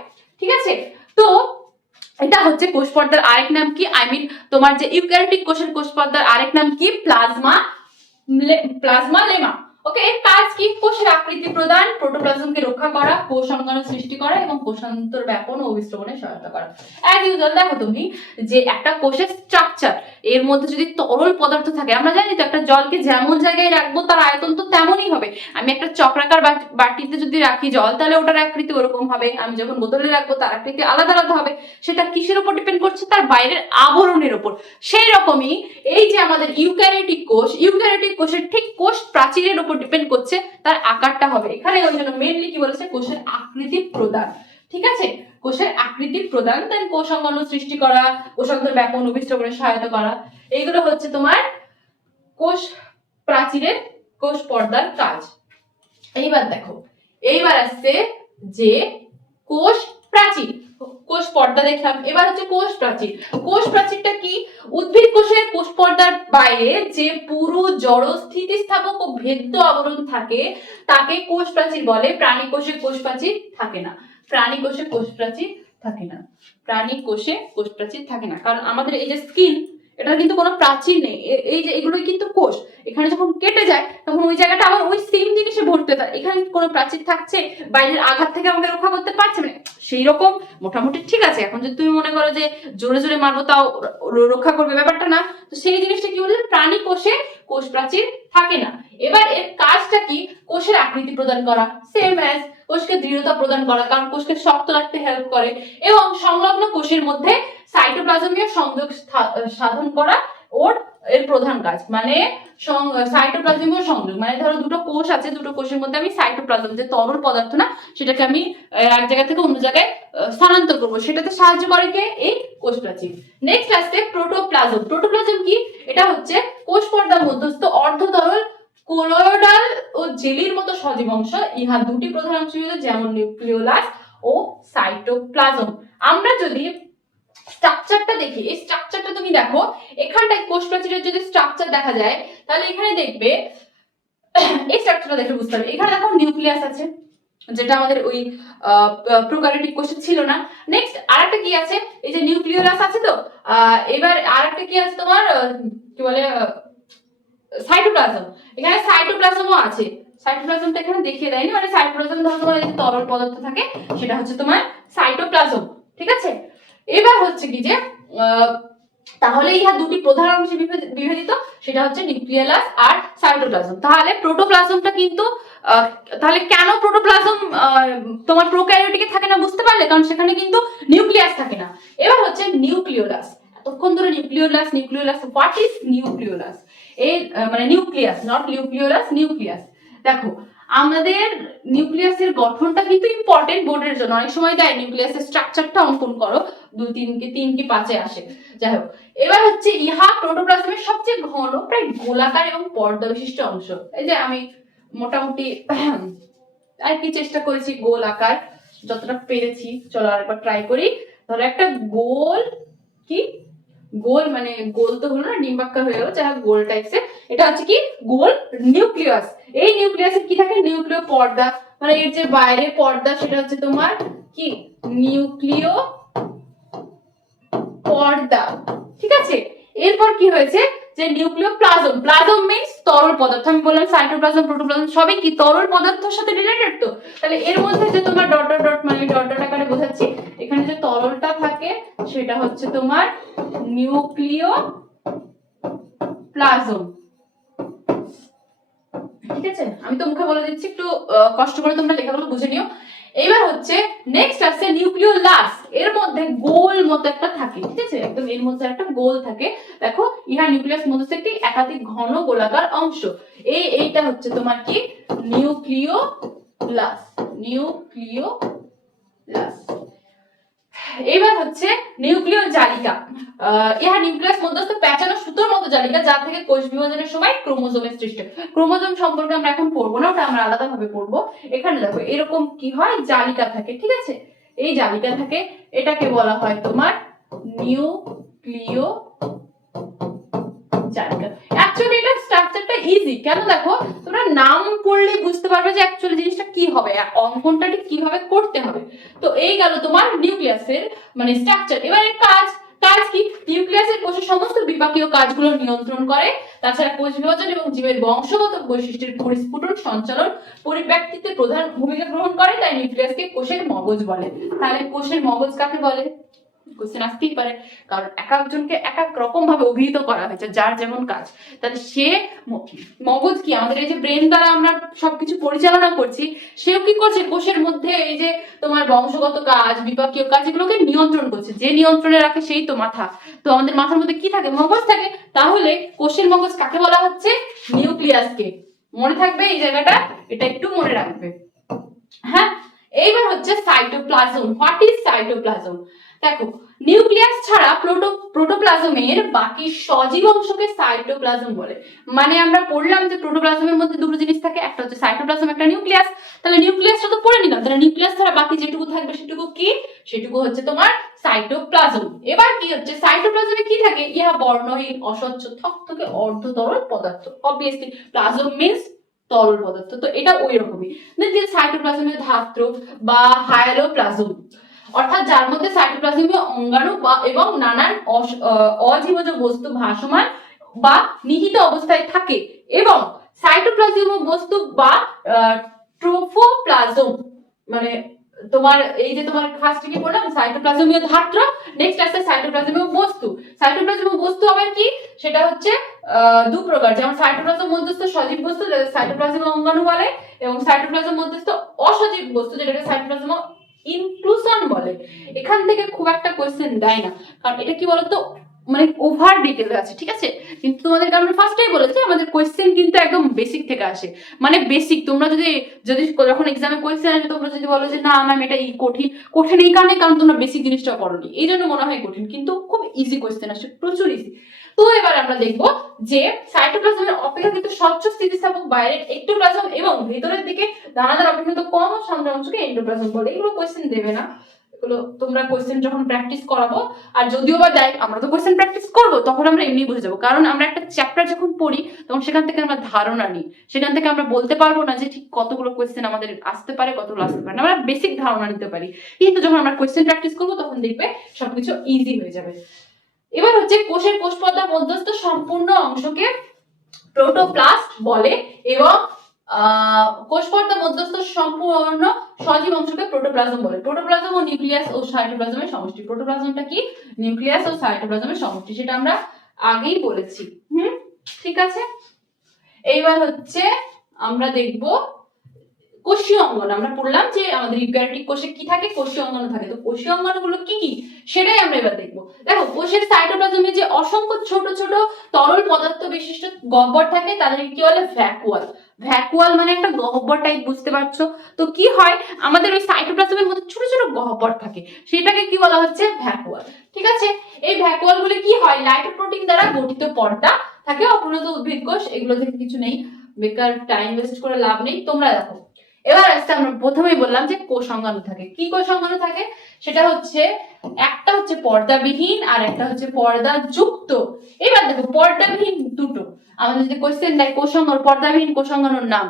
ঠিক আছে, তো এটা হচ্ছে কোষ পর্দার আরেক নাম কি, তোমার যে ইউক্যারিওটিক কোষের কোষ পর্দার আরেক নাম কি, প্লাজমা লেমা। ওকে, এর কাজ কি, কোষের আকৃতি প্রদান, প্রোটোপ্লাজমকে রক্ষা করা, কোষ অঙ্গাণু সৃষ্টি করা এবং কোষান্তর ব্যাপন ও অভিস্রবণে সহায়তা করা। অ্যাজ ইউজুয়াল দেখো তুমি যে একটা কোষের স্ট্রাকচার, এর মধ্যে যদি তরল পদার্থ থাকে, আমরা জানি তো একটা জলকে যেমন জায়গায় রাখবো তার আয়তন তো তেমনই হবে। আমি একটা চক্রাকার বাটিতে যদি রাখি জল, তাহলে ওটার আকৃতি ওরকম হবে। আমি যখন বোতলে রাখবো তার আকৃতি আলাদা আলাদা হবে। সেটা কিসের উপর ডিপেন্ড করছে, তার বাইরের আবরণের উপর। সেই রকমই এই যে আমাদের ইউক্যারিওটিক কোষের ঠিক কোষ প্রাচীরের উপর ডিপেন্ড করছে তার আকারটা হবে। এখানে ওই জন্য মেইনলি কি বলেছে, কোষের আকৃতি প্রদান। ঠিক আছে, কোষের আকৃতি প্রদান, দেন কোষ অঙ্গাণু সৃষ্টি করা, কোষান্তর ব্যাপন অভিস্রবণে সহায়তা করা, এইগুলো হচ্ছে তোমার কোষ প্রাচীরের, কোষ পর্দার কাজ। এইবার দেখো, এইবার আসছে যে কোষ প্রাচীর। কোষ পর্দা দেখলাম, এবার হচ্ছে কোষ প্রাচীর। কোষ প্রাচীরটা কি? উদ্ভিদ কোষের কোষ পর্দার বাইরে যে পুরো জড় স্থিতিস্থাপক ও ভেদ্য আবরণ থাকে তাকে কোষ প্রাচীর বলে। প্রাণী কোষে কোষ প্রাচীর থাকে না, প্রাণী কোষে কোষ প্রাচীর থাকে না, প্রাণী কোষে কোষ প্রাচীর থাকে না। কারণ আমাদের এই যে স্কিন, এটা কিন্তু কোনো প্রাচীর নেই, এই যে এগুলোই কিন্তু কোষ। এখানে যখন কেটে যায় তখন ওই জায়গাটা আবার ওই সেম জিনিসে ভরতে থাকে, এখানে কোনো প্রাচীর থাকছে, বাইরের আঘাত থেকে আমাকে রক্ষা করতে পারছে, মানে সেই রকম মোটামুটি ঠিক আছে। এখন যদি তুমি মনে করো যে জোরে জোরে মারবো তাও রক্ষা করবে, ব্যাপারটা না। তো সেই জিনিসটা কি বলছে, প্রাণী কোষে কোষ প্রাচীর থাকে না। এবার এর কাজটা কি? কোষের আকৃতি প্রদান করা, সেম অ্যাজ কোষকে দৃঢ়তা প্রদান করা, কারণ কোষকে শক্ত রাখতে হেল্প করে, এবং সংলগ্ন কোষের মধ্যে সাইটোপ্লাজমীয় সংযোগ সাধন করা ওর এর প্রধান কাজ। মানে সাইটোপ্লাজমীয় সংযোগ মানে ধরো দুটো কোষ আছে, দুটো কোষের মধ্যে আমি সাইটোপ্লাজম, যে তরল পদার্থ না, সেটাকে আমি এক জায়গা থেকে অন্য জায়গায় স্থানান্তর করবো, সেটাতে সাহায্য করে কে? এই কোষ প্রাচীর। নেক্সট আসছে প্রোটোপ্লাজম। প্রোটোপ্লাজম কি? এটা হচ্ছে কোষ পর্দার মধ্যস্থ অর্ধতরল কোলয়েডাল ও জেলির মতো সজীব অংশ। ইহা দুটি প্রধান অংশ, যেমন নিউক্লিওলাস ও সাইটোপ্লাজম। আমরা যদি স্ট্রাকচারটা দেখি, এই স্ট্রাকচারটা তুমি দেখো, এখানটায় কোষ প্রাচীরের যদি স্ট্রাকচার দেখা যায় তাহলে এখানে দেখবে, এই স্ট্রাকচারটা দেখে বুঝতে পারবে। এখানে দেখো নিউক্লিয়াস আছে, যেটা আমাদের ওই প্রোক্যারিওটিক কোষে ছিল না। নেক্সট আরেকটা কি আছে, এই যে নিউক্লিওলাস আছে, তো এবার আরেকটা কি আছে তোমার, কি বলে, সাইটোপ্লাজম। এখানে সাইটোপ্লাজমও আছে, সাইটোপ্লাজমটা এখানে দেখিয়ে দেয়নি, মানে সাইটোপ্লাজম ধরো তোমার এই যে তরল পদার্থ থাকে সেটা হচ্ছে তোমার সাইটোপ্লাজম, ঠিক আছে। এবার হচ্ছে কি যে তাহলে ইহা দুটি প্রধান অংশে বিভাজিত, সেটা হচ্ছে নিউক্লিয়াস আর সাইটোপ্লাজম। তাহলে প্রোটোপ্লাজমটা কিন্তু তাহলে কেন প্রোটোপ্লাজম তোমার প্রোক্যারিওটিকে থাকে না, বুঝতে পারলে? কারণ সেখানে কিন্তু নিউক্লিয়াস থাকে না। এবার হচ্ছে নিউক্লিওলাস। এতক্ষণ ধরে nucleolus nucleolus, what is nucleolus? এই মানে নিউক্লিয়াস, নট নিউক্লিওলাস, নিউক্লিয়াস। দেখো আমাদের নিউক্লিয়াসের গঠনটা কিন্তু ইম্পর্টেন্ট বোর্ডের জন্য, অনেক সময় দেয় নিউক্লিয়াসের স্ট্রাকচারটা অঙ্কন করো, 2, 3 কি 5-এ আসে, যাই হোক। এবার হচ্ছে ইহা প্রোটোপ্লাজমের সবচেয়ে ঘন, প্রায় গোলাকার এবং পর্দা বিশিষ্ট অংশ। এই যে আমি মোটামুটি আর কি চেষ্টা করেছি গোল আকার যতটা পেরেছি, চলো আরেকবার ট্রাই করি। ধরো একটা গোল, কি গোল মানে গোল তো হলো না, ডিম্বাকার হয়ে গেল, যাই হোক গোল টাইপসের। এটা হচ্ছে কি গোল নিউক্লিয়াস। এই নিউক্লিয়াসে কি থাকে? নিউক্লিয় পর্দা, মানে এর যে বাইরের পর্দা সেটা হচ্ছে তোমার কি নিউক্লিয় পর্দা, ঠিক আছে। এরপর কি হয়েছে যে নিউক্লিয় প্লাজম, প্লাজম মিন্স তরল পদার্থ। আমি বললাম সাইটোপ্লাজম প্রোটোপ্লাজম সবই কি তরল পদার্থের সাথে রিলেটেড, তো তাহলে এর মধ্যে যে তোমার ডট ডট ডট, মানে ডট ডট আকারে বোঝাচ্ছি, এখানে যে তরলটা থাকে সেটা হচ্ছে তোমার নিউক্লিয় প্লাজম, ঠিক আছে। আমি তো মুখে বলে দিচ্ছি, একটু কষ্ট করে তোমরা লেখাগুলো বুঝে নিও। এবার হচ্ছে নেক্সট আসছে নিউক্লিওলাস। এর মধ্যে গোল মতো একটা থাকে, ঠিক আছে, একদম এর মধ্যে একটা গোল থাকে। দেখো ইহা নিউক্লিয়াস মধ্যে একটি একাধিক ঘন গোলাকার অংশ। এইটা হচ্ছে তোমার কি নিউক্লিওলাস, নিউক্লিওলাস। এবার হচ্ছে নিউক্লিয় জালিকা। ইহা নিউক্লিয়াস মধ্যস্থ প্যাঁচানো সুতোর মতো জালিকা, যা থেকে কোষ বিভাজনের সময় ক্রোমোজোমের সৃষ্টি। ক্রোমোজোম সম্পর্কে আমরা এখন পড়বো না, ওটা আমরা আলাদা ভাবে পড়বো। এখানে দেখো এরকম কি হয়, জালিকা থাকে, ঠিক আছে, এই জালিকা থাকে, এটাকে বলা হয় তোমার নিউক্লিয় জালিকা। অ্যাকচুয়ালি এটা স্ট্রাকচারটা ইজি, কেন দেখো তোমরা নাম পড়লে বুঝতে পারবে যে অ্যাকচুয়ালি জিনিসটা কি হবে, অঙ্কনটা ঠিক কিভাবে করতে হবে। তো এই গেল তোমার নিউক্লিয়াসের মানে স্ট্রাকচার। এবার এর কাজ কি? নিউক্লিয়াসের কোষের সমস্ত বিপাকীয় কাজগুলো নিয়ন্ত্রণ করে। তাছাড়া কোষ বিভাজন এবং জীবের বংশগত বৈশিষ্ট্যের পরিস্ফুটন সঞ্চালন পরিব্যক্তিতে প্রধান ভূমিকা গ্রহণ করে, তাই নিউক্লিয়াসকে কোষের মগজ বলে। তাহলে কোষের মগজ কাকে বলে? কোশ্চেন আসতেই পারে, কারণ এক একজনকে এক এক রকম ভাবে অভিহিত করা হয়েছে, যার যেমন কাজ। তাহলে সে মগজ কি, আমাদের এই যে ব্রেন দ্বারা আমরা সবকিছু পরিচালনা করছি, সেও কি করছে কোষের মধ্যে এই যে তোমার বংশগত কাজ, বিপাকীয় কাজ, এগুলোকে নিয়ন্ত্রণ করছে। যে নিয়ন্ত্রণে রাখে সেই তো মাথা। তো আমাদের মাথার মধ্যে কি থাকে? মগজ থাকে। তাহলে কোষের মগজ কাকে বলা হচ্ছে? নিউক্লিয়াসকে। মনে থাকবে এই জায়গাটা, এটা একটু মনে রাখবে, হ্যাঁ। এইবার হচ্ছে সাইটোপ্লাজম। What is cytoplasm? দেখো, নিউক্লিয়াস ছাড়া প্রোটোপ্লাজমের বাকি সজীব অংশকে সাইটোপ্লাজম বলে। মানে আমরা পড়লাম যে প্রোটোপ্লাজমের মধ্যে দুটো জিনিস থাকে, একটা হচ্ছে সাইটোপ্লাজম, একটা নিউক্লিয়াস। তাহলে নিউক্লিয়াসটা তো পড়ে নিলাম, তাহলে নিউক্লিয়াস ছাড়া বাকি যেটুকু থাকবে সেটুকু কি? সেটুকু হচ্ছে তোমার সাইটোপ্লাজম। এবার কি হচ্ছে সাইটোপ্লাজমে কি থাকে? ইহা বর্ণহীন, অস্বচ্ছ, থকথকে অর্ধতরল পদার্থ। অবভিয়াসলি প্লাজম মিন্স তরল পদার্থ, তো এটা ওই রকমই। যে সাইটোপ্লাজমের ধাত্র বা হায়ালোপ্লাজম, অর্থাৎ যার মধ্যে সাইটোপ্লাজমীয় অঙ্গাণু বা এবং নানান অজীবজ বস্তু ভাসমান বা নিহিত অবস্থায় থাকে, এবং সাইটোপ্লাজমীয় বস্তু বা ট্রোফোপ্লাজম, মানে তোমার এই যে তোমার ফার্স্ট কি বললাম সাইটোপ্লাজমীয় ধাত্র, নেক্সট আসছে সাইটোপ্লাজমীয় বস্তু। সাইটোপ্লাজমীয় বস্তু আবার কি? সেটা হচ্ছে দু প্রকার, যেমন সাইটোপ্লাজম মধ্যস্থ সজীব বস্তু যেটা সাইটোপ্লাজমীয় অঙ্গাণু বলে, এবং সাইটোপ্লাজম মধ্যস্থ অসজীব বস্তু যেটাকে সাইটোপ্লাজম ইনক্লুশন বলে। এখান থেকে খুব একটা কোশ্চেন দেয় না, কারণ এটা কি বলতো মানে ওভার ডিটেইল আছে, ঠিক আছে? কিন্তু তোমাদেরকে আমরা ফার্স্টেই বলেছি আমাদের কোশ্চেন কিন্তু একদম বেসিক থেকে আসে, মানে বেসিক। তোমরা যদি যদি যখন এক্সামে কোশ্চেন আসে তোমরা যদি বলো যে না ম্যাম এটা কঠিন, কঠিন এই কারণে কারণ তোমরা বেসিক জিনিসটা পড়োনি, এই জন্য মনে হয় কঠিন, কিন্তু খুব ইজি কোশ্চেন আসে, প্রচুর ইজি। তো এবার আমরা দেখবো যে সাইটোপ্লাজমের অপেক্ষাকৃত স্বচ্ছ স্থিতিস্থাপক বাইরের এক্টোপ্লাজম এবং ভেতরের দিকে দানাদার অপেক্ষাকৃত কম সান্দ্র অংশকে এন্ডোপ্লাজম বলে। এগুলো কোশ্চেন দেবে না, এগুলো তোমরা কোশ্চেন যখন প্র্যাকটিস করাবো, আর যদিও বা দেয় আমরা তো কোশ্চেন প্র্যাকটিস করবো, তখন আমরা এমনি বুঝে যাবো। কারণ আমরা একটা চ্যাপ্টার যখন পড়ি তখন সেখান থেকে আমরা ধারণা নিই, সেখান থেকে আমরা বলতে পারবো না যে ঠিক কতগুলো কোশ্চেন আমাদের আসতে পারে, কতগুলো আসতে পারে না, আমরা বেসিক ধারণা নিতে পারি। কিন্তু যখন আমরা কোশ্চেন প্র্যাকটিস করবো তখন দেখবে সবকিছু ইজি হয়ে যাবে। এবার হচ্ছে কোষের কোষ পর্দার মধ্যস্থ সম্পূর্ণ অংশকে প্রোটোপ্লাস্ট বলে, এবং কোষ পর্দার মধ্যস্থ সম্পূর্ণ সজীব অংশকে প্রোটোপ্লাজম বলে। প্রোটোপ্লাজম ও নিউক্লিয়াস ও সাইটোপ্লাজমের সমষ্টি। প্রোটোপ্লাজমটা কি? নিউক্লিয়াস ও সাইটোপ্লাজমের সমষ্টি, সেটা আমরা আগেই বলেছি। ঠিক আছে। এইবার হচ্ছে আমরা দেখব কোষীয় অঙ্গাণু। আমরা পড়লাম যে আমাদের ইউক্যারিওটিক কোষে কি থাকে? কোষীয় অঙ্গাণু থাকে। তো কোষীয় অঙ্গাণুগুলো কি কি সেটাই আমরা এবার দেখব। দেখো, কোষের সাইটোপ্লাজমে যে অসংখ্য ছোট ছোট তরল পদার্থ বিশিষ্ট গহ্বর থাকে তাদেরকে কি বলে? ভ্যাকুয়াল। ভ্যাকুয়াল মানে একটা গহ্বর টাইপ, বুঝতে পারছো? তো কি হয় আমাদের ওই সাইটোপ্লাজমের মধ্যে ছোট ছোট গহ্বর থাকে, সেটাকে কি বলা হচ্ছে? ভ্যাকুয়াল। ঠিক আছে। এই ভ্যাকুয়াল গুলো কি হয়? লাইটোপ্রোটিন দ্বারা গঠিত পর্দা থাকে। অপরিণত উদ্ভিদ কোষ, এগুলো থেকে কিছু নেই, বেকার টাইম ওয়েস্ট করে লাভ নেই। তোমরা দেখো, এবার আসতে আমরা প্রথমেই বললাম যে কোষ অঙ্গাণু থাকে। কি কোষ অঙ্গাণু থাকে? সেটা হচ্ছে একটা হচ্ছে পর্দাবিহীন আর একটা হচ্ছে পর্দা যুক্ত। এবার দেখো, পর্দাবিহীন দুটো, আমাদের যদি কোশ্চেন দেয় কোষ অঙ্গাণু, পর্দাবিহীন কোষ অঙ্গাণুর নাম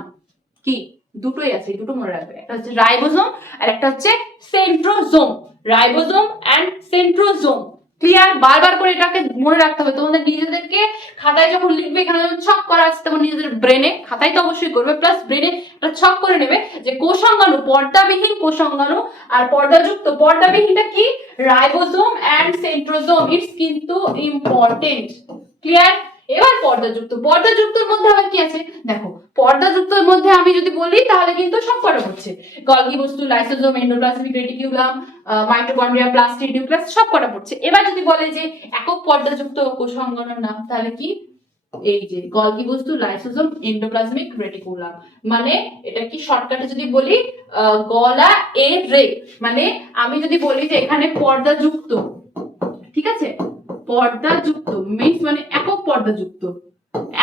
কি? দুটোই আছে, দুটো মনে রাখবে, একটা হচ্ছে রাইবোজোম আর একটা হচ্ছে centrosome. Ribosome and centrosome, clear? বারবার করে এটাকে মনে রাখতে হবে। তোমাদের নিজেদেরকে খাতায় যখন লিখবে, এখানে যখন ছক করা আছে, তখন নিজেদের ব্রেনে, খাতায় তো অবশ্যই করবে, প্লাস ব্রেনে একটা ছক করে নেবে যে কোষাঙ্গাণু, পর্দাবিহীন কোষাঙ্গাণু আর পর্দাযুক্ত। পর্দাবিহীনটা কি? Ribosome and centrosome. ইটস কিন্তু ইম্পর্টেন্ট, ক্লিয়ার? এবার পর্দাযুক্ত। পর্দাযুক্তর মধ্যে আবার কি আছে? দেখো, পর্দাযুক্তর মধ্যে আমি যদি বলি তাহলে কিন্তু সবকটা হচ্ছে গলগি বস্তু, lysosome, endoplasmic reticulum, mitochondria, plastid, nucleus, সবকটা পড়ছে। এবার যদি বলে যে একক পর্দাযুক্ত কোষ অঙ্গাণুর নাম, তাহলে কি? এই যে গলগি বস্তু, লাইসোজোম, এন্ডোপ্লাজমিক রেটিকুলাম। মানে এটা কি শর্টকাটে যদি বলি গলা এ রে, মানে আমি যদি বলি যে এখানে পর্দাযুক্ত, ঠিক আছে, পর্দাযুক্ত মিন্স মানে একক পর্দাযুক্ত।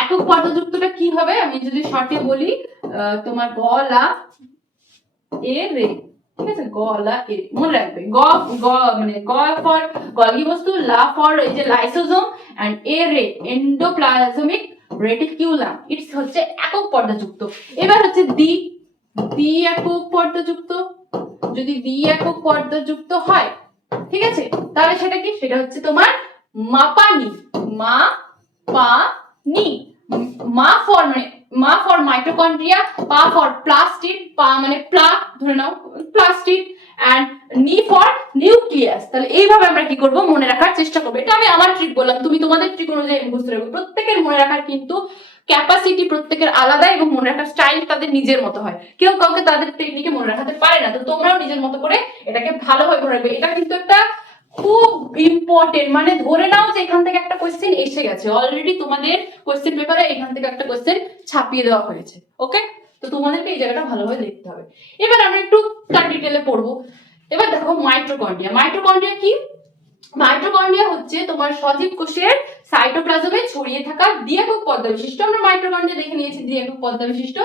একক পর্দাযুক্তটা কি হবে? আমি যদি শর্টে বলি তোমার গলা এ রে, ঠিক আছে, গলা এ, মনে রাখবে গ গ মানে গ ফর গলগি বস্তু, লা ফর এই যে লাইসোজোম, এন্ড এ রে এন্ডোপ্লাজমিক রেটিকুলাম। ইটস হচ্ছে একক পর্দাযুক্ত। এবার হচ্ছে দ্বি দ্বি একক পর্দাযুক্ত। যদি দ্বি একক পর্দাযুক্ত হয়, ঠিক আছে, তাহলে সেটা কি? সেটা হচ্ছে তোমার মাপানি। মা পা নি। মা ফর মানে মা ফর মাইটোকন্ড্রিয়া, পা ফর প্লাস্টিড, পা মানে প্লাক ধরে নাও, প্লাস্টিড, এন্ড নি ফর নিউক্লিয়াস। তাহলে এইভাবে আমরা কি করব? মনে রাখার চেষ্টা করব। এটা আমি আমার ট্রিক বললাম, তুমি তোমাদের ট্রিক অনুযায়ী বুঝতে রাখবে। প্রত্যেকের মনে রাখার কিন্তু ক্যাপাসিটি প্রত্যেকের আলাদা, এবং মনে রাখার স্টাইল তাদের নিজের মতো হয়। কেউ কাউকে তাদের টেকনিকে মনে রাখাতে পারে না। তো তোমরাও নিজের মতো করে এটাকে ভালোভাবে মনে রাখবে। এটা কিন্তু একটা খুব ইম্পর্টেন্ট, মানে ধরে নাও যে এখান থেকে একটা কোশ্চেন এসে গেছে অলরেডি, তোমাদের কোশ্চেন পেপারে এখান থেকে একটা কোশ্চেন ছাপিয়ে দেওয়া হয়েছে। ওকে, তো তো তোমাদেরকে এই জায়গাটা ভালোভাবে দেখতে হবে। এবার আমরা একটু তার ডিটেলে পড়বো। এবার দেখো মাইটোকন্ড্রিয়া। মাইটোকন্ড্রিয়া কি? মাইটোকন্ড্রিয়া হচ্ছে তোমার সজীব কোষের সাইটোপ্লাজমে ছড়িয়ে থাকা দ্বিএকক পর্দা বিশিষ্ট, আমরা মাইটোকন্ড্রিয়া দেখে নিয়েছি, দ্বিএকক পর্দা বিশিষ্ট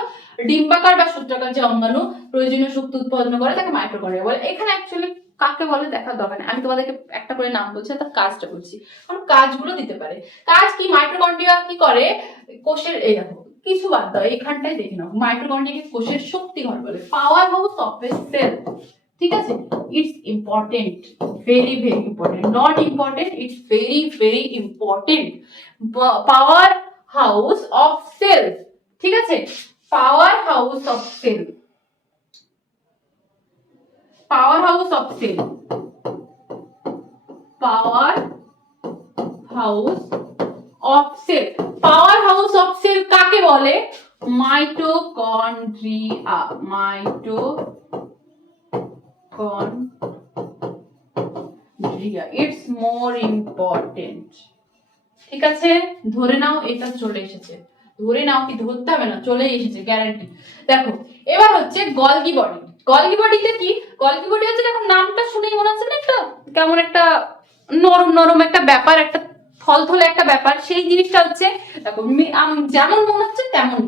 ডিম্বাকার বা সূত্রাকার যে অঙ্গাণু প্রয়োজনীয় শক্তি উৎপন্ন করে তাকে মাইটোকন্ড্রিয়া বলে। এখানে অ্যাকচুয়ালি কাকে বলে দেখার দরকার নেই, আমি তোমাদেরকে একটা করে নাম বলছি, তার কাজটা বলছি, কারণ কাজগুলো দিতে পারে। কাজ কি? মাইটোকন্ড্রিয়া কি করে? কোষের, এই দেখো কিছু বাদ দাও, এইখানটাই দেখে নাও, মাইটোকন্ড্রিয়াকে কোষের শক্তি ঘর বলে, power house of a cell. ঠিক আছে, it's important, very very important, not important, it's very very important. Power house of cell, ঠিক আছে, power house of cell, power house of cell, power house of cell. Power house of cell কাকে বলে? Mitochondria, mitochondria, it's more important. ঠিক আছে, ধরে নাও এটা চলে এসেছে, ধরে নাও, কি ধরতে হবে না, চলে এসেছে গ্যারান্টি। দেখো এবার হচ্ছে গলগি বডি। গলগি বডিতে কি? গলগি বডি হচ্ছে, দেখো নামটা শুনেই মনে হচ্ছে না একটা কেমন একটা নরম নরম একটা ব্যাপার, একটা থলথলে একটা ব্যাপার, সেই জিনিসটা হচ্ছে দেখো যেমন মনে হচ্ছে তেমন,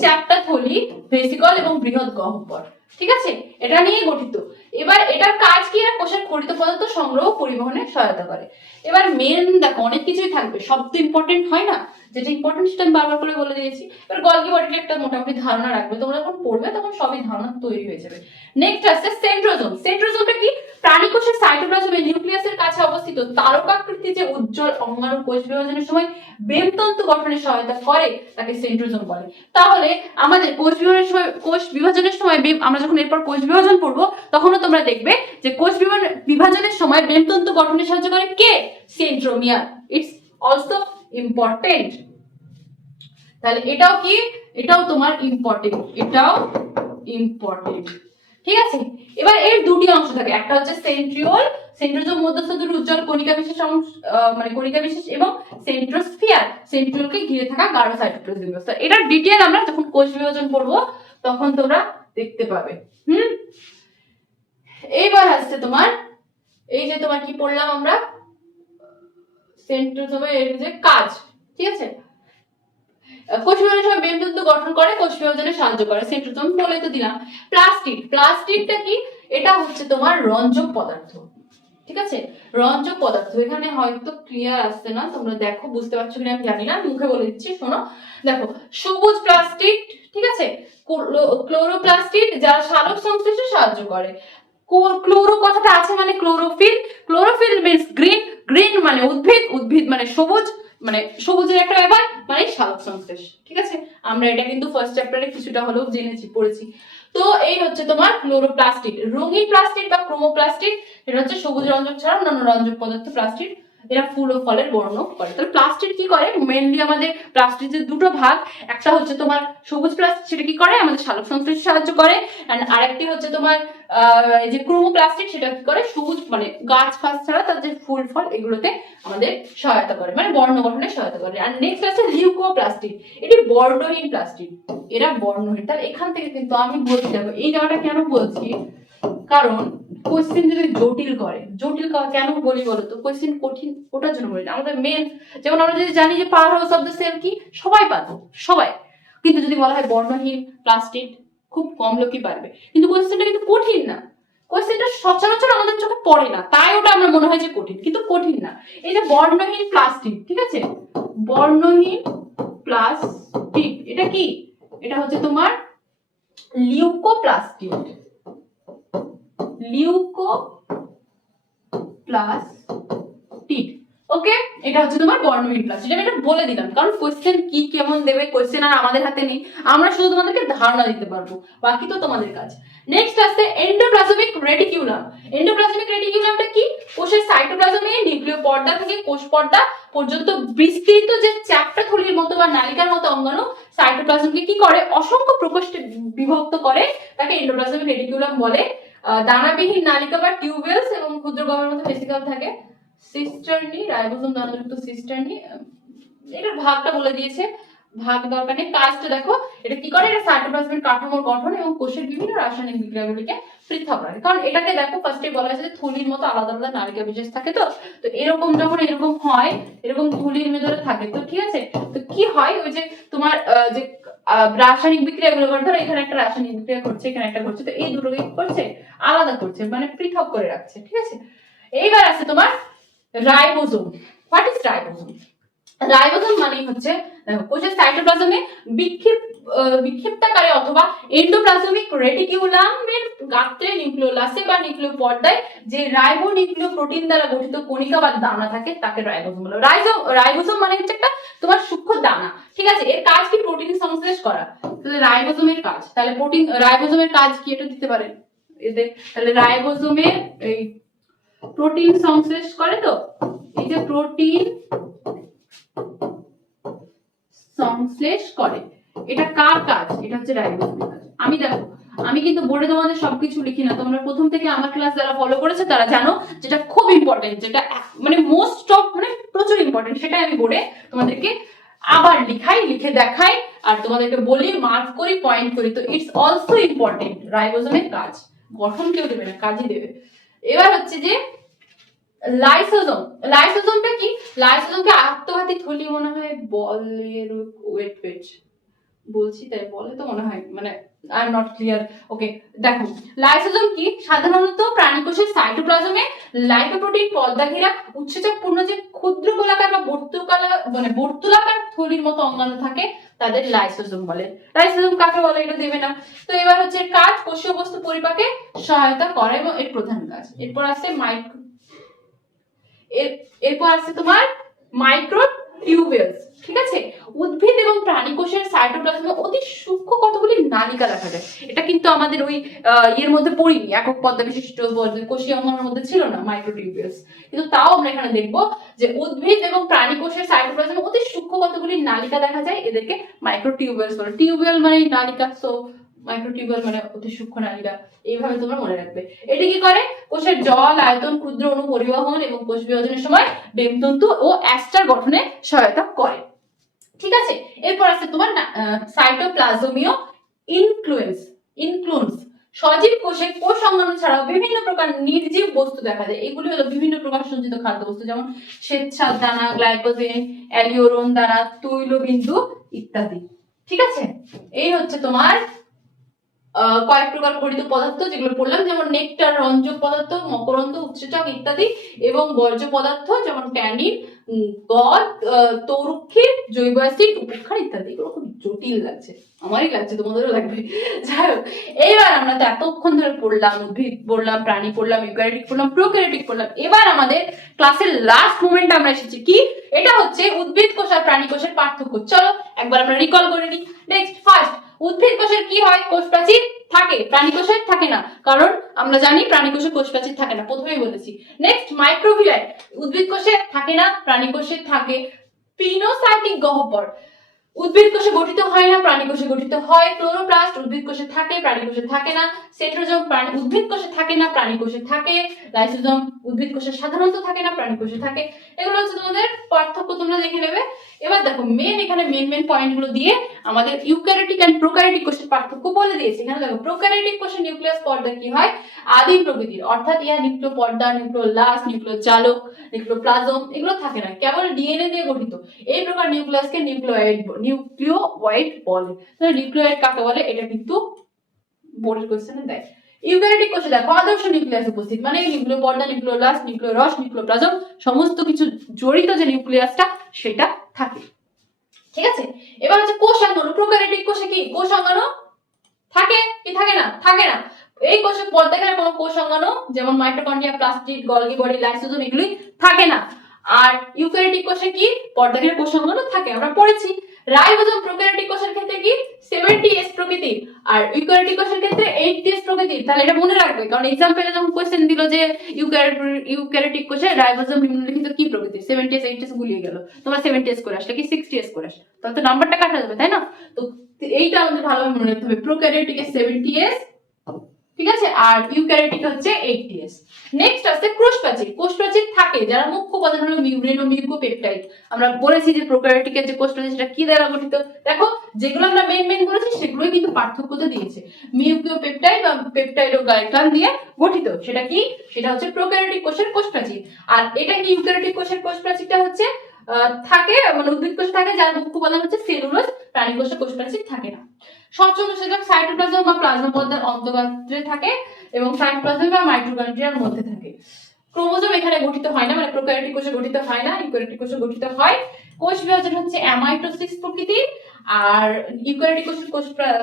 চ্যাপ্টা থলি, ভেসিকল এবং বৃহৎ গহ্বর। ঠিক আছে, এটা নিয়ে গঠিত। এবার এটার কাজ কি? এরা কোষের খরিত পদার্থ সংগ্রহ পরিবহনে সহায়তা করে। এবার মেন দেখো অনেক কিছুই থাকবে, সব তো ইম্পর্টেন্ট হয় না, যেটা ইম্পর্টেন্ট সেটা আমি বারবার করে বলে দিয়েছি। এবার গলগি বডির একটা মোটামুটি ধারণা রাখবে, তোমরা যখন পড়বে তখন সবই ধারণা তৈরি হয়ে যাবে। নেক্সট আসছে সেন্ট্রোজোম। সেন্ট্রোজোমটা কি? প্রাণী কোষের সাইটোপ্লাজমে নিউক্লিয়াসের কাছে অবস্থিত তারকাকৃতি যে উজ্জ্বল অঙ্গাণু কোষ বিভাজনের সময় বেমতন্তু গঠনে সহায়তা করে তাকে সেন্ট্রোজোম বলে। তাহলে আমাদের কোষ বিভাজনের সময় আমরা যখন এরপর কোষ বিভাজন পড়বো তখনও তোমরা দেখবে যে কোষ বিভাজনের সময় বেমতন্তু গঠনে সাহায্য করে কে? সেন্ট্রোমিয়ার। It's also important. তাহলে এটাও কি? এটাও তোমার ইম্পর্টেন্ট, এটাও ইম্পর্টেন্ট। ঠিক আছে, এবার এর দুটি অংশ থাকে, একটা হচ্ছে সেন্ট্রিওল, সেন্ট্রোজোম মধ্যস্থ দুটি উজ্জ্বল কণিকা বিশেষ মানে কণিকা বিশেষ, এবং সেন্ট্রোস্ফিয়ার, সেন্ট্রিওলকে ঘিরে থাকা গাঢ় সাইটোপ্লাজমিক ব্যবস্থা। এটার ডিটেইল আমরা যখন কোষ বিভাজন পড়বো তখন তোমরা দেখতে পাবে। এইবার আসছে তোমার এই যে তোমার কি পড়লাম আমরা, সেন্ট্রোজোমের এর যে কাজ। ঠিক আছে, কোষ বিভাজনের সময় বেমতন্তু গঠন করে, কোষ বিভাজনে সাহায্য করে, সেন্ট্রোজোম বলে তো দিলাম। প্লাস্টিড, প্লাস্টিডটা কি? এটা হচ্ছে তোমার রঞ্জক পদার্থ। ঠিক আছে, রঞ্জক পদার্থ, এখানে হয়তো ক্লিয়ার আসছে না, তোমরা দেখো বুঝতে পারছো কিনা আমি জানি না, মুখে বলে দিচ্ছি, শোনো। দেখো সবুজ প্লাস্টিড, ঠিক আছে, ক্লোরোপ্লাস্টিড যা সালোক সংশ্লেষে সাহায্য করে। ক্লোরো কথাটা আছে মানে chlorophyll, chlorophyll means green, green মানে উদ্ভিদ, উদ্ভিদ মানে সবুজ, মানে সবুজের একটা ব্যাপার মানে সালোক সংশ্লেষ। ঠিক আছে, আমরা এটা কিন্তু ফার্স্ট চ্যাপ্টারে কিছুটা হলেও জেনেছি, পড়েছি। তো এই হচ্ছে তোমার ক্লোরোপ্লাস্টিড। রঙিন প্লাস্টিড বা ক্রোমোপ্লাস্টিড, এটা হচ্ছে সবুজ রঞ্জক ছাড়া অন্যান্য রঞ্জক পদার্থ প্লাস্টিড, এরা ফুল ও ফলের বর্ণ করে। তাহলে প্লাস্টিড কি করে? মেইনলি আমাদের প্লাস্টিকের দুটো ভাগ, একটা হচ্ছে তোমার সবুজ প্লাস্টিক, সেটা কি করে? আমাদের সালোক সংশ্লেষে সাহায্য করে। এন্ড আরেকটি হচ্ছে তোমার এই যে ক্রোমোপ্লাস্টিক, সেটা কি করে? সবুজ মানে গাছ ফাছ ছাড়া তার যে ফুল ফল এগুলোতে আমাদের সহায়তা করে, মানে বর্ণ গঠনে সহায়তা করে। আর নেক্সট আছে লিউকোপ্লাস্টিক, এটি বর্ণহীন প্লাস্টিক, এরা বর্ণহীন। তাহলে এখান থেকে কিন্তু আমি বলতে যাবো এই জায়গাটা কেন বলছি, কারণ কোশ্চেন যদি জটিল করে, জটিল কেন বলি বলতো, কোশ্চেন কঠিন ওটার জন্য বলি না, আমাদের মেন, যেমন আমরা যদি জানি যে power house of the cell কি, সবাই পাবো, সবাই, কিন্তু যদি বলা হয় বর্ণহীন প্লাস্টিক খুব কম লোকই পারবে, কিন্তু কোশ্চেনটা কিন্তু কঠিন না, কোশ্চেনটা সচরাচর আমাদের চোখে পড়ে না, তাই ওটা আমরা মনে হয় যে কঠিন, কিন্তু কঠিন না। এই যে বর্ণহীন প্লাস্টিক, ঠিক আছে, বর্ণহীন প্লাস্টিক, এটা কি? এটা হচ্ছে তোমার লিউকোপ্লাস্টিক, লিউকোপ্লাস্টিড। ওকে, এটা হচ্ছে তোমার বর্ণহীন প্লাস্টিড। আমি এটা বলে দিলাম কারণ কোশ্চেন কি কেমন দেবে, কোশ্চেন আর আমাদের হাতে নেই, আমরা শুধু তোমাদেরকে ধারণা দিতে পারবো, বাকি তো তোমাদের কাজ। নেক্সট আসছে এন্ডোপ্লাজমিক রেটিকুলাম। এন্ডোপ্লাজমিক রেটিকুলামটা কি? কোষের সাইটোপ্লাজমে নিউক্লিয় পর্দা থেকে কোষ পর্দা পর্যন্ত বিস্তৃত যে চ্যাপ্টা থলির মতো বা নালিকার মতো অঙ্গাণু সাইটোপ্লাজমকে কি করে? অসংখ্য প্রকোষ্ঠে বিভক্ত করে, তাকে এন্ডোপ্লাজমিক রেটিকুলাম বলে। দানাবিহীন নালিকা বা টিউবেলস এবং ক্ষুদ্র গহ্বরের মতো ভেসিকল থাকে। সিস্টার্নি, রাইবোসোম দানাযুক্ত সিস্টার্নি, এটার ভাগটা বলে দিয়েছে। ভাগ দরকার নেই, কাজটা দেখো এটা কি করে, এটা সাইটোপ্লাজমের কাঠামোর গঠন এবং কোষের বিভিন্ন রাসায়নিক বিক্রিয়াগুলিকে পৃথক রাখে। কারণ এটাকে দেখো ফার্স্টে বলা হয়েছে যে থলির মতো আলাদা আলাদা নালিকা বিশেষ থাকে, তো তো এরকম যখন এরকম হয়, এরকম থলির ভেতরে থাকে, তো ঠিক আছে, তো কি হয় ওই যে তোমার যে রাসায়নিক বিক্রিয়াগুলো করে, ধরো এখানে একটা রাসায়নিক বিক্রিয়া করছে, এখানে একটা করছে, তো এই দুটোকে কি করছে, আলাদা করছে, মানে পৃথক করে রাখছে, ঠিক আছে। এইবার আছে তোমার ribosome. What is ribosome? Ribosome মানে হচ্ছে কোষের সাইটোপ্লাজমে বিক্ষিপ্তাকারে অথবা এন্ডোপ্লাজমিক রেটিকিউলামের গাত্রে নিউক্লিওলাসে বা নিউক্লিয় পর্দায় যে রাইবো নিউক্লিয় প্রোটিন দ্বারা গঠিত কণিকা বা দানা থাকে তাকে রাইবোজোম বলে। রাইবোজোম মানে হচ্ছে একটা তোমার সূক্ষ্ম দানা, ঠিক আছে। এর কাজ কি? প্রোটিন সংশ্লেষ করা। তাহলে রাইবোজোমের কাজ, তাহলে রাইবোজোমের কাজ কি এটা দিতে পারেন এতে, তাহলে রাইবোজোমের এই প্রোটিন সংশ্লেষ করে, তো এই যে প্রোটিন সংশ্লেষ করে, এটা কার কাজ? এটা হচ্ছে রাইবোজোমের কাজ। আমি কিন্তু বোর্ডে তোমাদের সবকিছু লিখি না, তোমরা প্রথম থেকে আমার ক্লাস যারা ফলো করেছে তারা জানো যেটা খুব ইম্পর্টেন্ট, যেটা মানে মোস্ট অফ মানে প্রচুর ইম্পর্টেন্ট, সেটাই আমি বোর্ডে তোমাদেরকে আবার লিখে দেখাই আর তোমাদেরকে বলি, মার্ক করি, পয়েন্ট করি। তো ইটস অলসো ইম্পর্টেন্ট। রাইবোজোমের কাজ, গঠন কেউ দেবে না, কাজই দেবে। এবার হচ্ছে যে লাইসোজোম। লাইসোজোমটা কি? লাইসোজোমকে আত্মঘাতী থলি মনে হয় বলের, ওয়েট বলছি তাই বলে তো মনে হয়, মানে আই এম নট ক্লিয়ার। ওকে, দেখো লাইসোজোম কি? সাধারণত প্রাণীকোষের সাইটোপ্লাজমে লাইকোপ্রোটিন পর্দা ঘেরা উৎসেচকপূর্ণ যে ক্ষুদ্র গোলাকার বা বর্তুলাকার থলির মতো অঙ্গাণু থাকে তাদের লাইসোজোম বলে। লাইসোজোম কাকে বলে এটা দেবে না। তো এবার হচ্ছে কাজ, কোষীয় বস্তু পরিপাকে সহায়তা করে এবং এর প্রধান কাজ। এরপর আছে এরপর আছে তোমার মাইক্রোটিউবিউলস, ঠিক আছে। উদ্ভিদ এবং প্রাণী কোষের সাইটোপ্লাজমে অতি সূক্ষ্ম কতগুলি নালিকা দেখা যায়। এটা কিন্তু আমাদের ওই এর মধ্যে পড়িনি, একক পর্দা বিশিষ্ট কোষীয় অঙ্গাণুর মধ্যে ছিল না মাইক্রোটিউবিউলস, কিন্তু তাও আমরা এখানে দেখবো যে উদ্ভিদ এবং প্রাণী কোষের সাইটোপ্লাজমে অতি সূক্ষ্ম কতগুলি নালিকা দেখা যায়, এদেরকে মাইক্রোটিউবিউলস বলে। টিউবিউল মানে নালিকা, সো মাইক্রোটিউবিউল মানে অতি সূক্ষ্ম নালিকা, এইভাবে তোমরা মনে রাখবে। এটি কি করে? কোষের জল, আয়তন, ক্ষুদ্র অণু পরিবহন এবং কোষ বিভাজনের সময় ডেমতন্তু ও অ্যাস্টার গঠনে সহায়তা করে, ঠিক আছে। এরপর আছে তোমার সাইটোপ্লাজমীয় ইনক্লুয়েন্স। সজীব কোষে কোষ অঙ্গাণু ছাড়াও বিভিন্ন প্রকার নির্জীব বস্তু দেখা যায়। এগুলি হলো বিভিন্ন প্রকার সঞ্চিত খাদ্যবস্তু, যেমন শ্বেতসার দানা, গ্লাইকোজেন, অ্যালিওরন দানা, তৈলবিন্দু ইত্যাদি, ঠিক আছে। এই হচ্ছে তোমার কয়েক প্রকার গঠিত পদার্থ যেগুলো পড়লাম, যেমন নেকটার, রঞ্জক পদার্থ, মকরন্দ, উৎসেচক ইত্যাদি, এবং বর্জ্য পদার্থ যেমন ট্যানিন, গদ, তৌরুক্ষীর, জৈব অ্যাসিড, উপেক্ষার ইত্যাদি। এগুলো খুব জটিল লাগছে, আমারই লাগছে, তোমাদেরও লাগবে। যাই হোক, এইবার আমরা তো এতক্ষণ ধরে পড়লাম, উদ্ভিদ পড়লাম, প্রাণী পড়লাম, ইউক্যারিওটিক পড়লাম, প্রোক্যারিওটিক পড়লাম। এবার আমাদের ক্লাসের লাস্ট মোমেন্ট আমরা এসেছি, কি? এটা হচ্ছে উদ্ভিদ কোষ আর প্রাণী কোষের পার্থক্য। চলো একবার আমরা রিকল করে নিই। নেক্সট, ফার্স্ট, উদ্ভিদ কোষের কি হয়? কোষ প্রাচীর থাকে, প্রাণী কোষের থাকে না, কারণ আমরা জানি প্রাণী কোষে কোষ প্রাচীর থাকে না, প্রথমেই বলেছি। Next, microvilli. উদ্ভিদ কোষে থাকে না, প্রাণী কোষে থাকে। পিনোসাইটিক গহ্বর উদ্ভিদ কোষে গঠিত হয় না, প্রাণী কোষে গঠিত হয়। ক্লোরোপ্লাস্ট উদ্ভিদ কোষে থাকে, প্রাণী কোষে থাকে না। সেন্ট্রোজোম উদ্ভিদ কোষে থাকে না, প্রাণী কোষে থাকে। লাইসোজোম উদ্ভিদ কোষে সাধারণত থাকে না, প্রাণী কোষে থাকে। এগুলো হচ্ছে তোমাদের পার্থক্য, তোমরা দেখে নেবে। এবার দেখো এখানে মেন পয়েন্ট গুলো দিয়ে আমাদের ইউক্যারিওটিক এন্ড প্রোক্যারিওটিক কোষের পার্থক্য বলে দিয়েছে। এখানে দেখো প্রোক্যারিওটিক কোষের নিউক্লিয়াস পর্দা কি হয়? আদিম প্রকৃতির, অর্থাৎ ইহা নিউক্লিয় পর্দা, নিউক্লিওলাস, নিউক্লিওজালক, নিউক্লিওপ্লাজম এগুলো থাকে না, কেবল ডিএনএ দিয়ে গঠিত। এই প্রকার নিউক্লিয়াসকে নিউক্লিওয়েড বলে। তাহলে নিউক্লিওয়েড কাকে বলে? এটা কিন্তু বোর্ডের কোশ্চেনে দেয়। ইউক্যারিওটিক কোষে দেখো আদর্শ নিউক্লিয়াস উপস্থিত, মানে নিউক্লিয় পর্দা, নিউক্লিওলাস, নিউক্লিয়রস, নিউক্লিওপ্লাজম সমস্ত কিছু জড়িত যে নিউক্লিয়াসটা সেটা থাকে, ঠিক আছে। এবার হচ্ছে কোষাঙ্গাণু। প্রোক্যারিওটিক কোষে কি কোষাঙ্গাণু থাকে কি থাকে না? থাকে না। এই কোষে পর্দাকারে কোনো কোষাঙ্গাণু যেমন mitochondria, plastid, Golgi body, lysosome এগুলি থাকে না। আর ইউক্যারিওটিক কোষে কি পর্দাকারে কোষাঙ্গাণু থাকে, আমরা পড়েছি। রাইবোজোম প্রোক্যারিওটিক কোষের ক্ষেত্রে কি 70s প্রকৃতির, আর ইউক্যারিওটিক কোষের ক্ষেত্রে 80s প্রকৃতির। তাহলে এটা মনে রাখবে, কারণ এক্সাম্পলে যখন কোশ্চেন দিল যে ইউক্যারিওটিক কোষে রাইবোজোম নিম্নলিখিত কি প্রকৃতির, 70s 80s গুলিয়ে গেল, তোমরা 70s করে আসলে কি 60s করে আসলে, তাহলে তো নাম্বারটা কাটা যাবে, তাই না? তো এইটা আমাদের ভালোভাবে মনে রাখতে হবে। প্রোক্যারিওটিক 70s, ঠিক আছে, আর ইউক্যারিওটিক হচ্ছে 80s। নেক্সট আছে কোষপ্রাচীর। কোষপ্রাচীর থাকে যারা মুখ্য উপাদান হলো মিউরেন ও মিউকোপেপটাইড। আমরা বলেছি যে প্রোক্যারিওটিকের যে কোষপ্রাচীর সেটা কি দ্বারা গঠিত, দেখো যেগুলো আমরা মেন বলেছি সেগুলোই কিন্তু পার্থক্যতা দিয়েছে। মিউকোপেপটাইড বা পেপটাইড ও গ্লাইকান দিয়ে গঠিত, সেটা কি, সেটা হচ্ছে প্রোক্যারিওটিক কোষের কোষপ্রাচীর। আর এটা কি ইউক্যারিওটিক কোষের কোষপ্রাচীরটা হচ্ছে থাকে মানে উদ্ভিদ কোষে থাকে যার মুখ্য উপাদান হচ্ছে সেলুলোজ, প্রাণী কোষে কোষপ্রাচীর থাকে না। স্বচ্ছনুসেচক সাইটোপ্লাজম বা প্লাজমা পর্দার অন্তর্গাত্রে থাকে এবং সাইটোপ্লাজম বা মাইটোকন্ড্রিয়ার মধ্যে থাকে। ক্রোমোজোম এখানে গঠিত হয় না, মানে প্রোক্যারিওটিক কোষে গঠিত হয় না, ইউক্যারিওটিক কোষে গঠিত হয়। কোষ বিভাজন হচ্ছে অ্যামাইটোসিস প্রকৃতির, আর ইউক্যারিওটিক কোষের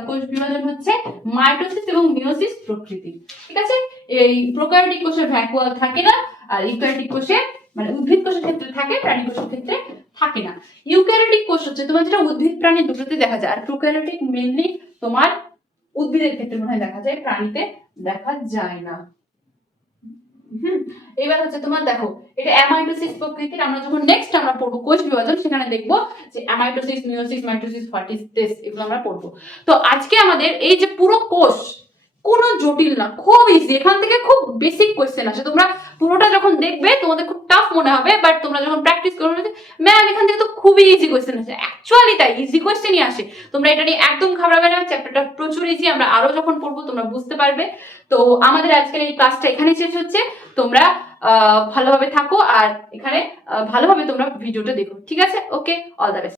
কোষ বিভাজন হচ্ছে মাইটোসিস এবং মিয়োসিস প্রকৃতির। ঠিক আছে, এই প্রোক্যারিওটিক কোষে ভ্যাকুয়াল থাকে না, আর ইউক্যারিওটিক কোষে মানে উদ্ভিদ কোষের ক্ষেত্রে থাকে, প্রাণী কোষের ক্ষেত্রে থাকে না। ইউক্যারিওটিক কোষ হচ্ছে তোমার যেটা উদ্ভিদ প্রাণী দুটোতে দেখা যায়, আর প্রোক্যারিওটিক মেইনলি তোমার উদ্ভিদের ক্ষেত্রে মনে হয় দেখা যায়, প্রাণীতে দেখা যায় না। এবার হচ্ছে তোমার দেখো এটা অ্যামাইটোসিস প্রকৃতির। আমরা যখন নেক্সট আমরা পড়বো কোষ বিভাজন সেখানে দেখবো যে amitosis, meiosis, mitosis, what is this, এগুলো আমরা পড়বো। তো আজকে আমাদের এই যে পুরো কোষ কোনো জটিল না, খুব ইজি, এখান থেকে খুব বেসিক কোশ্চেন আসে। তোমরা পুরোটা যখন দেখবে তোমাদের খুব টাফ মনে হবে, বাট তোমরা যখন প্র্যাকটিস করবে ম্যাম এখান থেকে তো খুবই ইজি কোশ্চেন আসে, অ্যাকচুয়ালি তাই ইজি কোশ্চেনই আসে। তোমরা এটা নিয়ে একদম ঘাবড়াবে না, চ্যাপ্টারটা প্রচুর ইজি, আমরা আরো যখন পড়বো তোমরা বুঝতে পারবে। তো আমাদের আজকের এই ক্লাসটা এখানেই শেষ হচ্ছে। তোমরা ভালোভাবে থাকো আর এখানে ভালোভাবে তোমরা ভিডিওটা দেখো, ঠিক আছে? ওকে, অল দ্য বেস্ট।